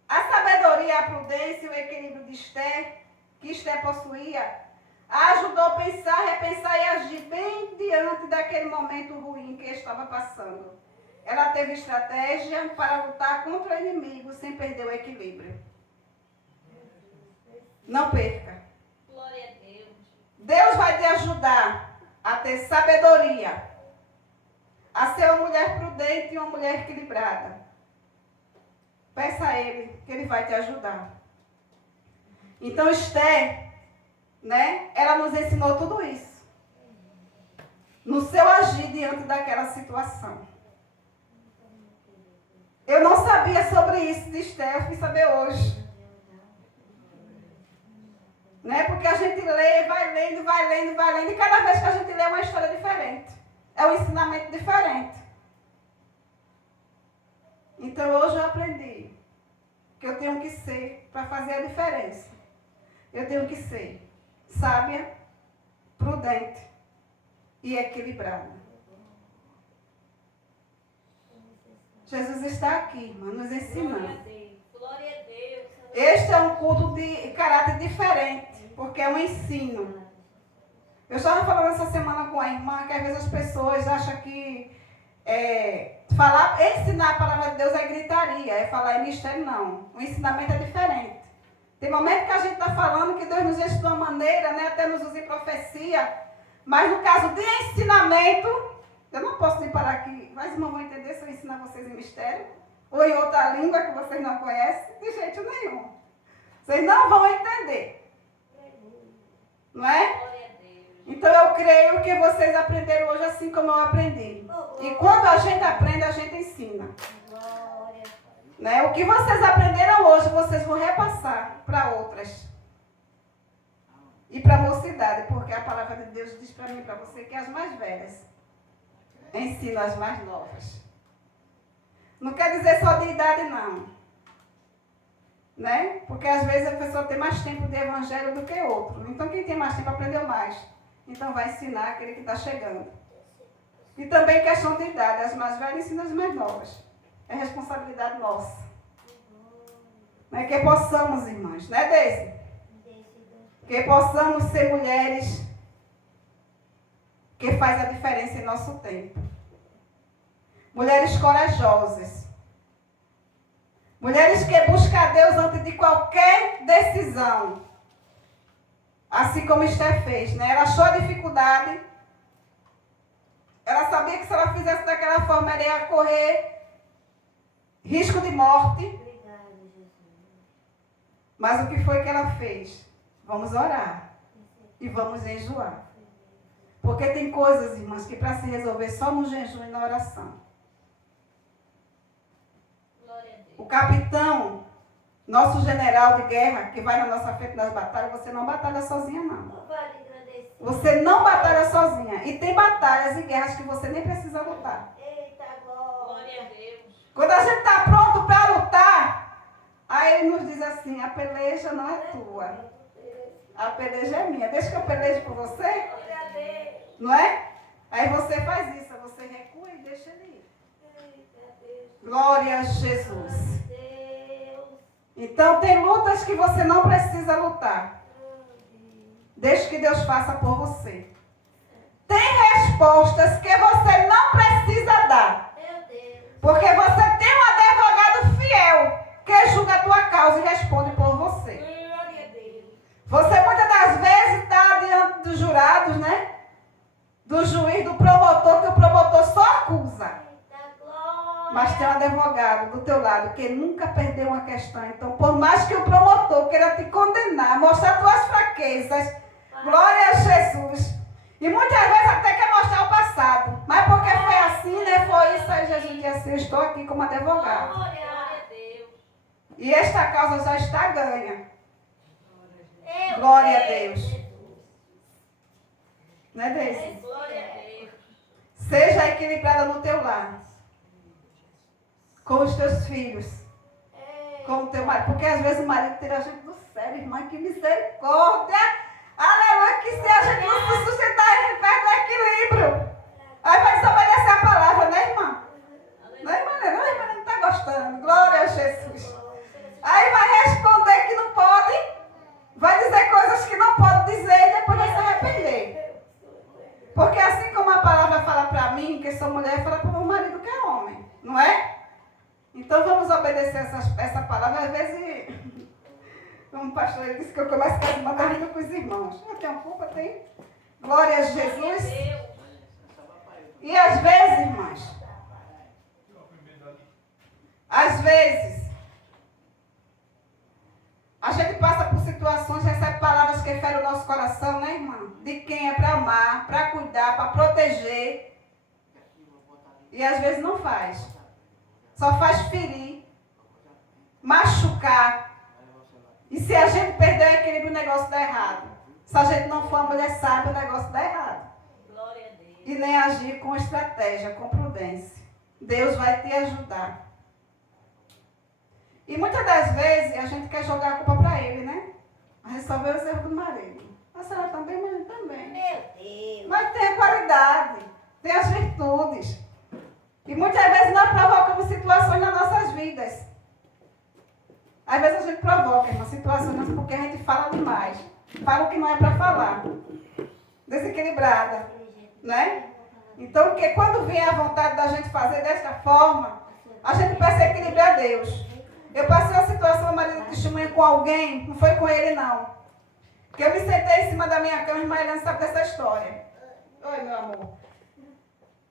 A sabedoria, a prudência e o equilíbrio de Esther, que Esther possuía, A ajudou a pensar, repensar e agir bem diante daquele momento ruim que estava passando. Ela teve estratégia para lutar contra o inimigo sem perder o equilíbrio. Não perca. Glória a Deus. Deus vai te ajudar a ter sabedoria, a ser uma mulher prudente e uma mulher equilibrada. Peça a Ele que Ele vai te ajudar. Então Esther, né, ela nos ensinou tudo isso. No seu agir diante daquela situação. Eu não sabia sobre isso de Esther, eu fui saber hoje. Né? Porque a gente lê, vai lendo, vai lendo, vai lendo, e cada vez que a gente lê é uma história diferente. É um ensinamento diferente. Então hoje eu aprendi que eu tenho que ser, para fazer a diferença, eu tenho que ser sábia, prudente e equilibrada. Jesus está aqui, irmã, nos ensinando. Glória a Deus. Este é um culto de caráter diferente, porque é um ensino. Eu estava falando essa semana com a irmã que às vezes as pessoas acham que ensinar a palavra de Deus é gritaria, é falar em mistério, não. O ensinamento é diferente. Tem momento que a gente está falando que Deus nos ensina de uma maneira, né, até nos usa em profecia, mas no caso de ensinamento, eu não posso nem parar aqui, mas irmãos vão entender se eu ensinar vocês em mistério, ou em outra língua que vocês não conhecem, de jeito nenhum. Vocês não vão entender. Não é? Glória a Deus. Então eu creio que vocês aprenderam hoje assim como eu aprendi. E quando a gente aprende, a gente ensina. Né? O que vocês aprenderam hoje, vocês vão repassar para outras. E para a mocidade, porque a palavra de Deus diz para mim e para você que as mais velhas ensinam as mais novas. Não quer dizer só de idade, não. Né? Porque às vezes a pessoa tem mais tempo de evangelho do que outro. Então quem tem mais tempo aprendeu mais. Então vai ensinar aquele que está chegando. E também questão de idade. As mais velhas ensinam as mais novas. É responsabilidade nossa. Né? Que possamos, irmãs, né, Deise? Que possamos ser mulheres que faz a diferença em nosso tempo. Mulheres corajosas. Mulheres que buscam a Deus antes de qualquer decisão. Assim como Esther fez, né? Ela achou a dificuldade. Ela sabia que se ela fizesse daquela forma, ela ia correr risco de morte. Mas o que foi que ela fez? Vamos orar. E vamos jejuar. Porque tem coisas, irmãs, que para se resolver só no jejum e na oração. O capitão, nosso general de guerra, que vai na nossa frente nas batalhas, você não batalha sozinha, não. Você não batalha sozinha. E tem batalhas e guerras que você nem precisa lutar. Glória a Deus. Quando a gente está pronto para lutar, aí ele nos diz assim, a peleja não é tua. A peleja é minha. Deixa que eu peleje por você. Não é? Aí você faz isso, você recua e deixa ele ir. Glória a Jesus. Então tem lutas que você não precisa lutar. Deixe que Deus faça por você. Tem respostas que você não precisa dar. Porque você tem um advogado fiel que julga a tua causa e responde por você. Você muitas das vezes está diante dos jurados, né? Do juiz, do promotor, que o promotor só acusa. Mas tem um advogado do teu lado que nunca perdeu uma questão. Então, por mais que o promotor queira te condenar, mostrar tuas fraquezas, glória a Jesus. E muitas vezes até quer mostrar o passado. Mas porque foi assim, né? Foi isso aí, Jesus disse assim, eu estou aqui como advogado. Glória a Deus. E esta causa já está ganha. Glória a Deus. Não é desse? Glória a Deus. Seja equilibrada no teu lar. Com os teus filhos. Com o teu marido. Porque às vezes o marido tira a gente do sério, irmã. Que misericórdia. Aleluia. Que se a gente não se sustentar, a gente perde o equilíbrio. Aí vai desobedecer a palavra, né, irmã? Não, irmã, não, irmã, não está gostando. Glória a Jesus. Aí vai responder que não pode. Vai dizer coisas que não pode dizer e depois vai se às vezes, como o pastor ele disse que eu começo a mandar rindo com os irmãos. Eu tenho culpa, tem. Glória a Jesus. E às vezes, irmãs, às vezes, a gente passa por situações, recebe palavras que ferem o nosso coração, né, irmã? De quem é para amar, para cuidar, para proteger. E às vezes não faz. Só faz ferir, machucar. E se a gente perder o equilíbrio, o negócio dá errado. Se a gente não for uma mulher sábia, o negócio dá errado. Glória a Deus. E nem agir com estratégia, com prudência. Deus vai te ajudar. E muitas das vezes a gente quer jogar a culpa para ele, né? A gente só vê os erros do marido. A senhora também, mas também. Meu Deus. Mas tem a qualidade, tem as virtudes. E muitas vezes nós provocamos situações nas nossas vidas. Às vezes a gente provoca uma situações porque a gente fala demais. Fala o que não é para falar. Desequilibrada, né? Então, porque quando vier a vontade da gente fazer desta forma, a gente vai se equilibrar a Deus. Eu passei uma situação, o marido testemunha com alguém, não foi com ele não. Porque eu me sentei em cima da minha cama, irmã Helena sabe dessa história. Oi, meu amor.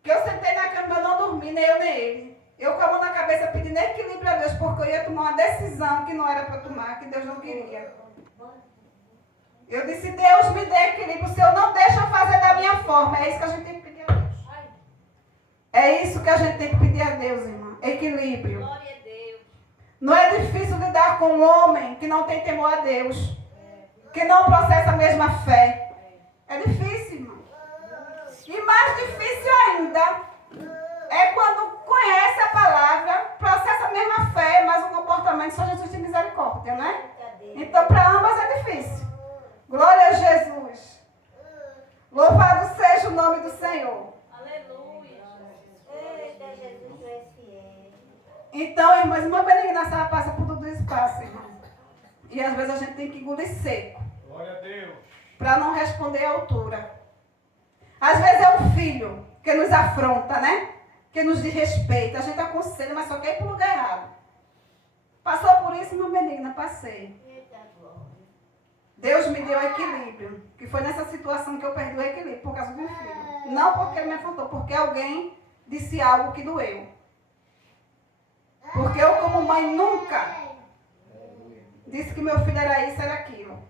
Que eu sentei na cama e eu não dormi, nem eu nem ele. Eu com a mão na cabeça pedindo equilíbrio a Deus, porque eu ia tomar uma decisão que não era para tomar, que Deus não queria. Eu disse, Deus me dê equilíbrio, o Senhor não deixa eu fazer da minha forma. É isso que a gente tem que pedir a Deus. É isso que a gente tem que pedir a Deus, irmã. Equilíbrio. Glória a Deus. Não é difícil lidar com um homem que não tem temor a Deus, que não processa a mesma fé. É difícil, irmão. E mais difícil ainda é quando conhece a palavra, processa a mesma fé, mas o comportamento só Jesus tem misericórdia, né? Então, para ambas é difícil. Glória a Jesus. Louvado seja o nome do Senhor. Aleluia. Eita, Jesus, tu és fiel. Então, irmãs, uma Benigna Sara passa por tudo isso, passa, irmão. E às vezes a gente tem que engolir seco. Glória a Deus. Para não responder à altura. Às vezes é um filho que nos afronta, né? Que nos desrespeita. A gente aconselha, mas só quer ir para o lugar errado. Passou por isso, irmã Benigna? Passei. Eita, glória. Deus me deu equilíbrio. Que foi nessa situação que eu perdi o equilíbrio por causa de um filho. Não porque ele me afrontou, porque alguém disse algo que doeu. Porque eu, como mãe, nunca disse que meu filho era isso, era aquilo.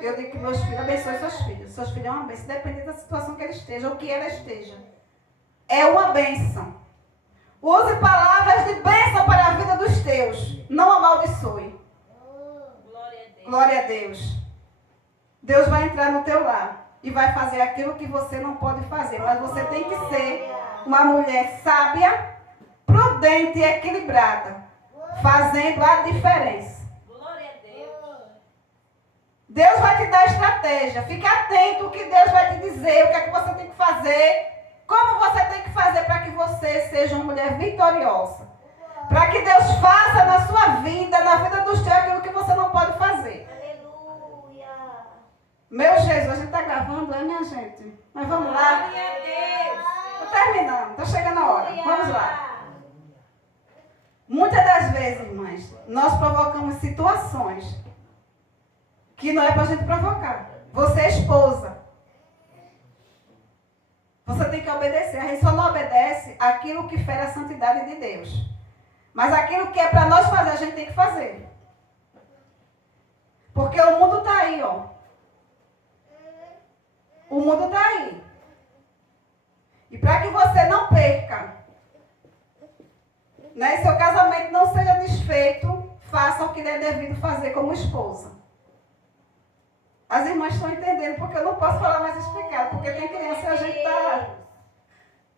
Eu digo que meus filhos, abençoe seus filhos. Seus filhos é uma bênção, depende da situação que ele esteja, ou que ela esteja. É uma bênção. Use palavras de bênção para a vida dos teus. Não amaldiçoe. Glória a Deus. Glória a Deus. Deus vai entrar no teu lar e vai fazer aquilo que você não pode fazer. Mas você tem que ser uma mulher sábia, prudente e equilibrada, fazendo a diferença. Glória a Deus. Deus vai te dar estratégia. Fique atento o que Deus vai te dizer, o que é que você tem que fazer, como você tem que fazer para que você seja uma mulher vitoriosa. Para que Deus faça na sua vida, na vida dos teus, aquilo que você não pode fazer. Aleluia. Meu Jesus, a gente está gravando, é, minha gente? Mas vamos lá. Glória a Deus. Estou terminando, está chegando a hora. Vamos lá. Muitas das vezes, irmãs, nós provocamos situações que não é para a gente provocar. Você é esposa. Você tem que obedecer. A gente só não obedece aquilo que fere a santidade de Deus. Mas aquilo que é para nós fazer, a gente tem que fazer. Porque o mundo está aí, ó. O mundo está aí. E para que você não perca, né, seu casamento não seja desfeito, faça o que lhe é devido fazer como esposa. As irmãs estão entendendo, porque eu não posso falar mais explicado, porque tem criança e a gente está...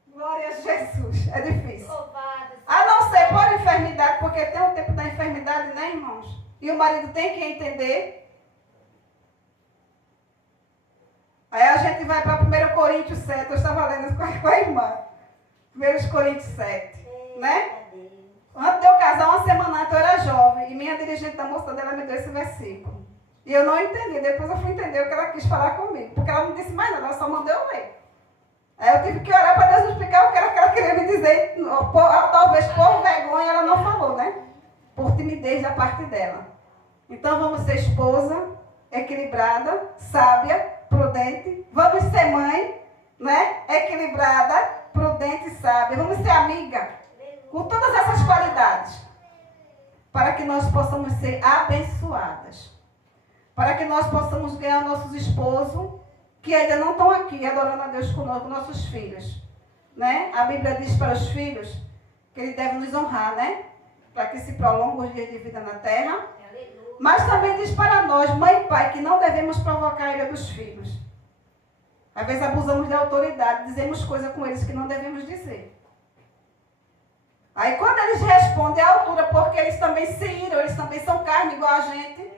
Glória a Jesus, é difícil. Louvado. A não ser por enfermidade, porque tem o tempo da enfermidade, né, irmãos? E o marido tem que entender. Aí a gente vai para 1 Coríntios 7, eu estava lendo com a irmã. 1 Coríntios 7, né? Antes de eu casar, uma semana antes eu era jovem, e minha dirigente da moça dela me deu esse versículo. E eu não entendi, depois eu fui entender o que ela quis falar comigo, porque ela não disse mais nada, ela só mandou eu ler. Aí eu tive que orar para Deus explicar o que era que ela queria me dizer, talvez por vergonha ela não falou, né? por timidez da parte dela. Então vamos ser esposa, equilibrada, sábia, prudente. Vamos ser mãe, né? Equilibrada, prudente e sábia. Vamos ser amiga, com todas essas qualidades, para que nós possamos ser abençoadas. Para que nós possamos ganhar nossos esposos, que ainda não estão aqui adorando a Deus conosco, nossos filhos. Né? A Bíblia diz para os filhos que ele deve nos honrar, né? Para que se prolongam os dias de vida na terra. Mas também diz para nós, mãe e pai, que não devemos provocar a ira dos filhos. Às vezes abusamos de autoridade, dizemos coisas com eles que não devemos dizer. Aí quando eles respondem à altura, porque eles também se iram, eles também são carne igual a gente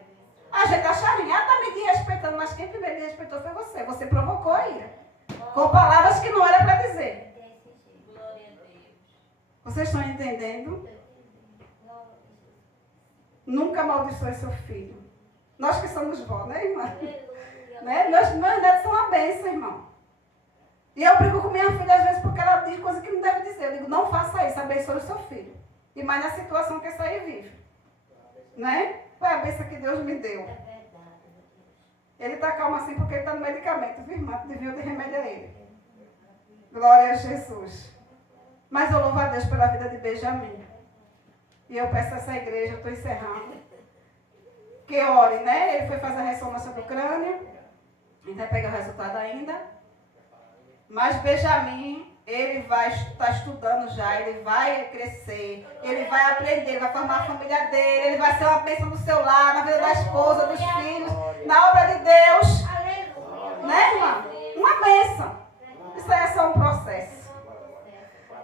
acha ruim. Ah, está me desrespeitando, mas quem primeiro desrespeitou foi você. Você provocou a ira. Com palavras que não era para dizer. Glória a Deus. Vocês estão entendendo? Nunca amaldiçoe seu filho. Nós que somos vó, né, irmã? Né? Meus netos são uma bênção, irmão. E eu brigo com minha filha às vezes porque ela diz coisa que não deve dizer. Eu digo, não faça isso, abençoe o seu filho. E mais na situação que essa aí vive. Né? Foi a bênção que Deus me deu. Ele está calmo assim porque ele está no medicamento, viu, irmã? Devia ter remédio a ele. Glória a Jesus. Mas eu louvo a Deus pela vida de Benjamin. E eu peço a essa igreja, eu estou encerrando, que ore, né? Ele foi fazer a ressonância do crânio. A gente vai pegar o resultado ainda. Mas Benjamin, ele vai estar estudando já, ele vai crescer, ele vai aprender, ele vai formar a família dele, ele vai ser uma bênção no seu lar, na vida da esposa, dos filhos, na obra de Deus. Né, irmã? Uma bênção. Isso aí é só um processo.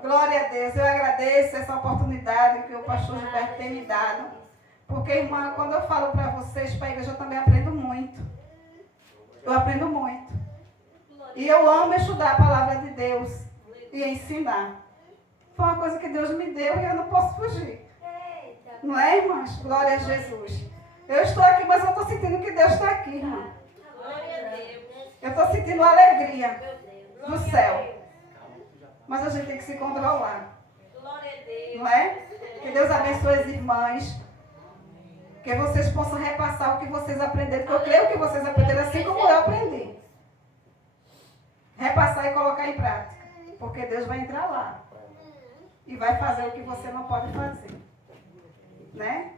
Glória a Deus. Eu agradeço essa oportunidade que o pastor Gilberto tem me dado. Porque, irmã, quando eu falo para vocês, para a igreja, eu também aprendo muito. Eu aprendo muito. E eu amo estudar a palavra de Deus e ensinar. Foi uma coisa que Deus me deu e eu não posso fugir. Não é, irmãs? Glória a Jesus. Eu estou aqui, mas eu estou sentindo que Deus está aqui, irmã. Glória a Deus. Eu estou sentindo a alegria Meu do Deus. céu. Mas a gente tem que se controlar. Glória a Deus. Não é? Que Deus abençoe as irmãs. Que vocês possam repassar o que vocês aprenderam. Porque eu creio que vocês aprenderam assim como eu aprendi. Repassar e colocar em prática. Porque Deus vai entrar lá. E vai fazer o que você não pode fazer. Né?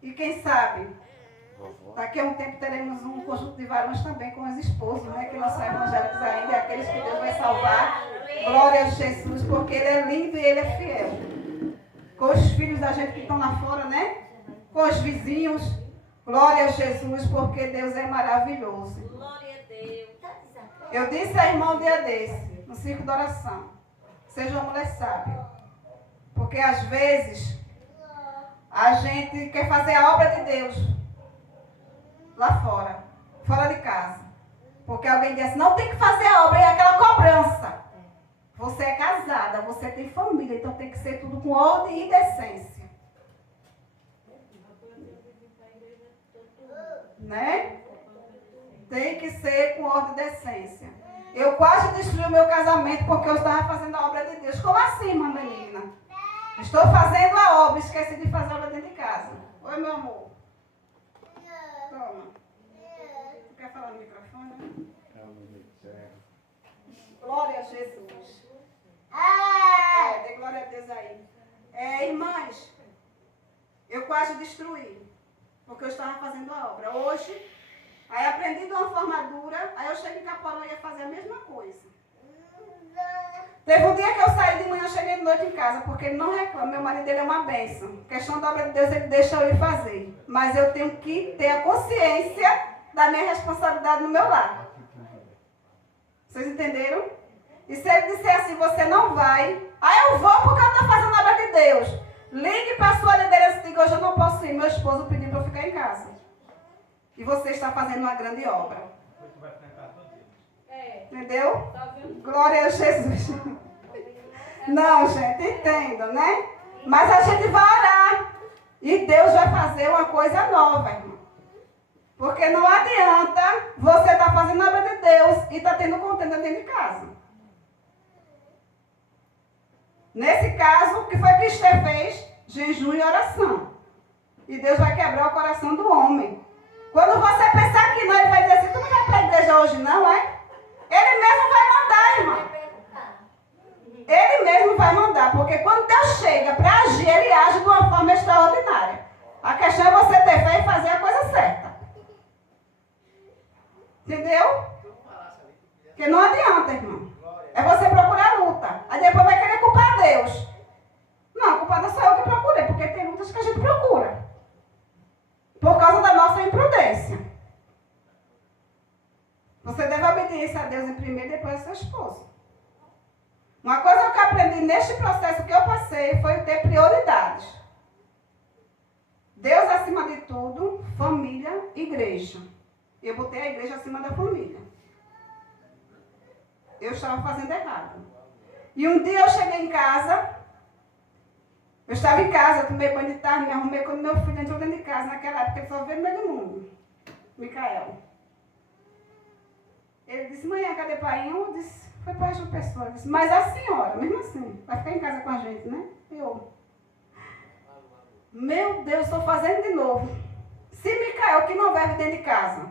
E quem sabe, daqui a um tempo teremos um conjunto de varões também com os esposos, né? Que não são evangélicos ainda, e aqueles que Deus vai salvar. Glória a Jesus, porque Ele é lindo e Ele é fiel. Com os filhos da gente que estão lá fora, né? Com os vizinhos. Glória a Jesus, porque Deus é maravilhoso. Glória a Deus. Eu disse a irmã um dia desse, no circo de oração, seja uma mulher sábia. Porque às vezes a gente quer fazer a obra de Deus lá fora de casa. Porque alguém diz, não tem que fazer a obra, e aquela cobrança. Você é casada, você tem família, então tem que ser tudo com ordem e decência. Né? Tem que ser com ordem e decência. Eu quase destruí o meu casamento porque eu estava fazendo a obra de Deus. Como assim, irmã menina? Estou fazendo a obra, esqueci de fazer a obra dentro de casa. Oi, meu amor. Toma. Tu quer falar no microfone? Glória a Jesus. Dê glória a Deus aí. Irmãs, eu quase destruí, porque eu estava fazendo a obra. Hoje, aí aprendi de uma formadura, aí eu cheguei em Caporã e ia fazer a mesma coisa. Teve um dia que eu saí de manhã, cheguei de noite em casa, porque ele não reclama, meu marido dele é uma bênção. Questão da obra de Deus, ele deixa eu ir fazer. Mas eu tenho que ter a consciência da minha responsabilidade no meu lar. Vocês entenderam? E se ele disser assim, você não vai, aí eu vou porque eu estou fazendo a obra de Deus. Ligue para a sua liderança e diga, hoje eu não posso ir, meu esposo pediu para eu ficar em casa. E você está fazendo uma grande obra. Entendeu? Glória a Jesus. Não, gente, entenda, né? Mas a gente vai orar. E Deus vai fazer uma coisa nova, irmão. Porque não adianta você estar fazendo a obra de Deus e estar tendo contenda dentro de casa. Nesse caso, o que foi que Esther fez? Jejum e oração. E Deus vai quebrar o coração do homem. Quando você pensar que não, ele vai dizer assim, tu não vai para a igreja hoje não, é? Ele mesmo vai mandar, irmão. Ele mesmo vai mandar, porque quando Deus chega para agir, ele age de uma forma extraordinária. A questão é você ter fé e fazer a coisa certa. Entendeu? Porque não adianta, irmão. É você procurar luta. Aí depois vai querer culpar Deus. Não, a culpada sou eu que procurei, porque tem lutas que a gente procura. Por causa da nossa imprudência. Você deve obediência a Deus em primeiro e depois a seu esposo. Uma coisa que eu aprendi neste processo que eu passei foi ter prioridades. Deus acima de tudo, família, igreja. Eu botei a igreja acima da família. Eu estava fazendo errado. E um dia eu cheguei em casa, eu estava em casa, tomei banho de tarde, me arrumei quando meu filho entrou dentro de casa, naquela época ele só veio no meio do mundo, Micael. Ele disse, mãe, cadê pai? Eu disse, foi para a pessoa. Disse, mas a senhora, mesmo assim, vai ficar em casa com a gente, né? Meu Deus, estou fazendo de novo. Se Micael, que não vive dentro de casa,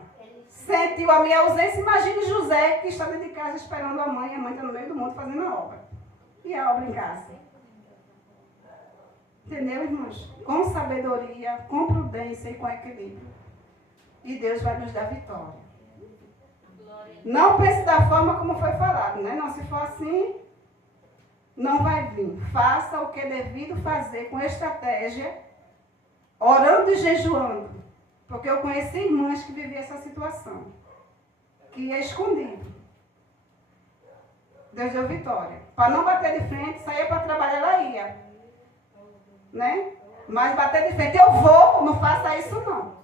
sentiu a minha ausência, imagine José, que está dentro de casa esperando a mãe está no meio do mundo fazendo a obra. E a obra em casa. Entendeu, irmãos? Com sabedoria, com prudência e com equilíbrio. E Deus vai nos dar vitória. Não pense da forma como foi falado, né? Não, se for assim, não vai vir. Faça o que é devido fazer com estratégia, orando e jejuando. Porque eu conheci irmãs que viviam essa situação. Que ia escondido. Deus deu vitória. Para não bater de frente, saía para trabalhar, ela ia. Né? Mas bater de frente, eu vou, não faça isso não.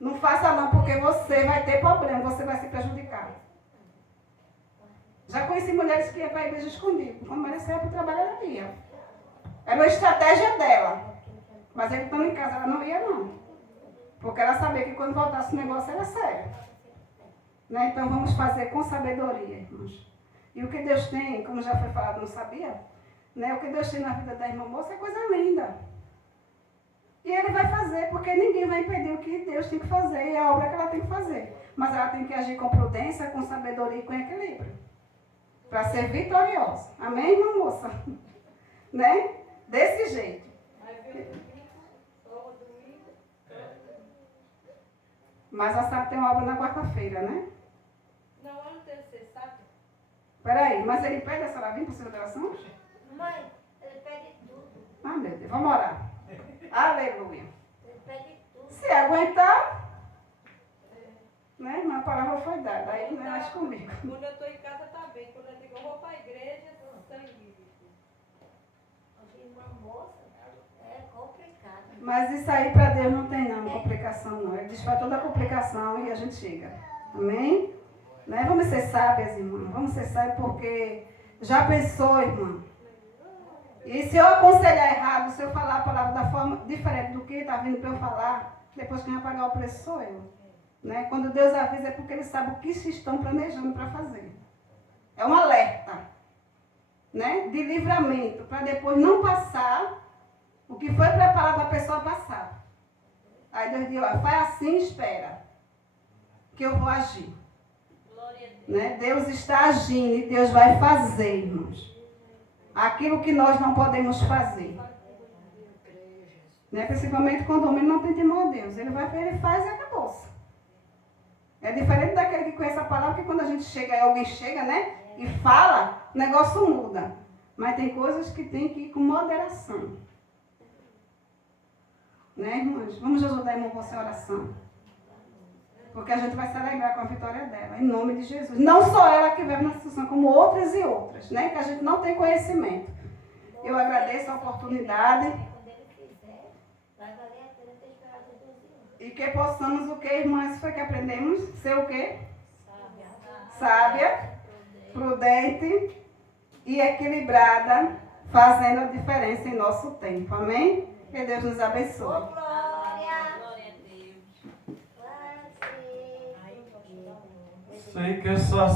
Não faça não, porque você vai ter problema, você vai se prejudicar. Já conheci mulheres que iam para a igreja escondido. Quando a mulher saía para o trabalho, ela ia. Era uma estratégia dela. Mas ele estando em casa, ela não ia não. Porque ela sabia que quando voltasse o negócio era sério. Né? Então vamos fazer com sabedoria, irmãos. E o que Deus tem, como já foi falado, não sabia? Né? O que Deus tem na vida da irmã moça é coisa linda. E Ele vai fazer, porque ninguém vai impedir o que Deus tem que fazer e a obra que ela tem que fazer. Mas ela tem que agir com prudência, com sabedoria e com equilíbrio. Para ser vitoriosa. Amém, irmã moça? Né? Desse jeito. Mas a Sara tem uma obra na quarta-feira, né? Não, eu não tenho ser sábado. Peraí, mas ele pede a senhora vir para o seu oração? Mãe, ele pede tudo. Ah, meu Deus, vamos orar. Aleluia. Ele pede tudo. Se aguentar, né? Mas a palavra foi dada, aí não é mais comigo. Quando eu estou em casa, está bem. Quando eu digo, eu vou para a igreja, sangue. Irmã moça, é complicado. Mas isso aí para Deus não tem não, complicação não. Ele desfaz toda a complicação e a gente chega. Amém? Né? Vamos ser sábias, irmã. Vamos ser sábias porque já pensou, irmã? E se eu aconselhar errado, se eu falar a palavra da forma diferente do que está vindo para eu falar, depois quem vai pagar o preço sou eu. Né? Quando Deus avisa é porque Ele sabe o que se estão planejando para fazer. É um alerta, né? De livramento, para depois não passar o que foi preparado para a pessoa passar. Aí Deus diz, ó, faz assim, espera, que eu vou agir. Glória a Deus. Né? Deus está agindo e Deus vai fazer, irmãos. Aquilo que nós não podemos fazer. Né? Principalmente quando o homem não tem temor a Deus. Ele vai, ele faz e acabou-se. É diferente daquele que conhece a palavra, que quando a gente chega, alguém chega, né? E fala, o negócio muda. Mas tem coisas que tem que ir com moderação. Né, irmãos? Vamos ajudar a irmã com a oração. Porque a gente vai se alegrar com a vitória dela, em nome de Jesus. Não só ela que vive na situação, como outras e outras, né? Que a gente não tem conhecimento. Eu agradeço a oportunidade. Quando ele fizer, vai valer a pena ter esperado 12 anos. E que possamos o que, irmãs? Foi que aprendemos? Ser o quê? Sábia. Sábia, prudente e equilibrada, fazendo a diferença em nosso tempo. Amém? Que Deus nos abençoe. Ô, glória! Glória a Deus. Glória a Deus. Sei que essa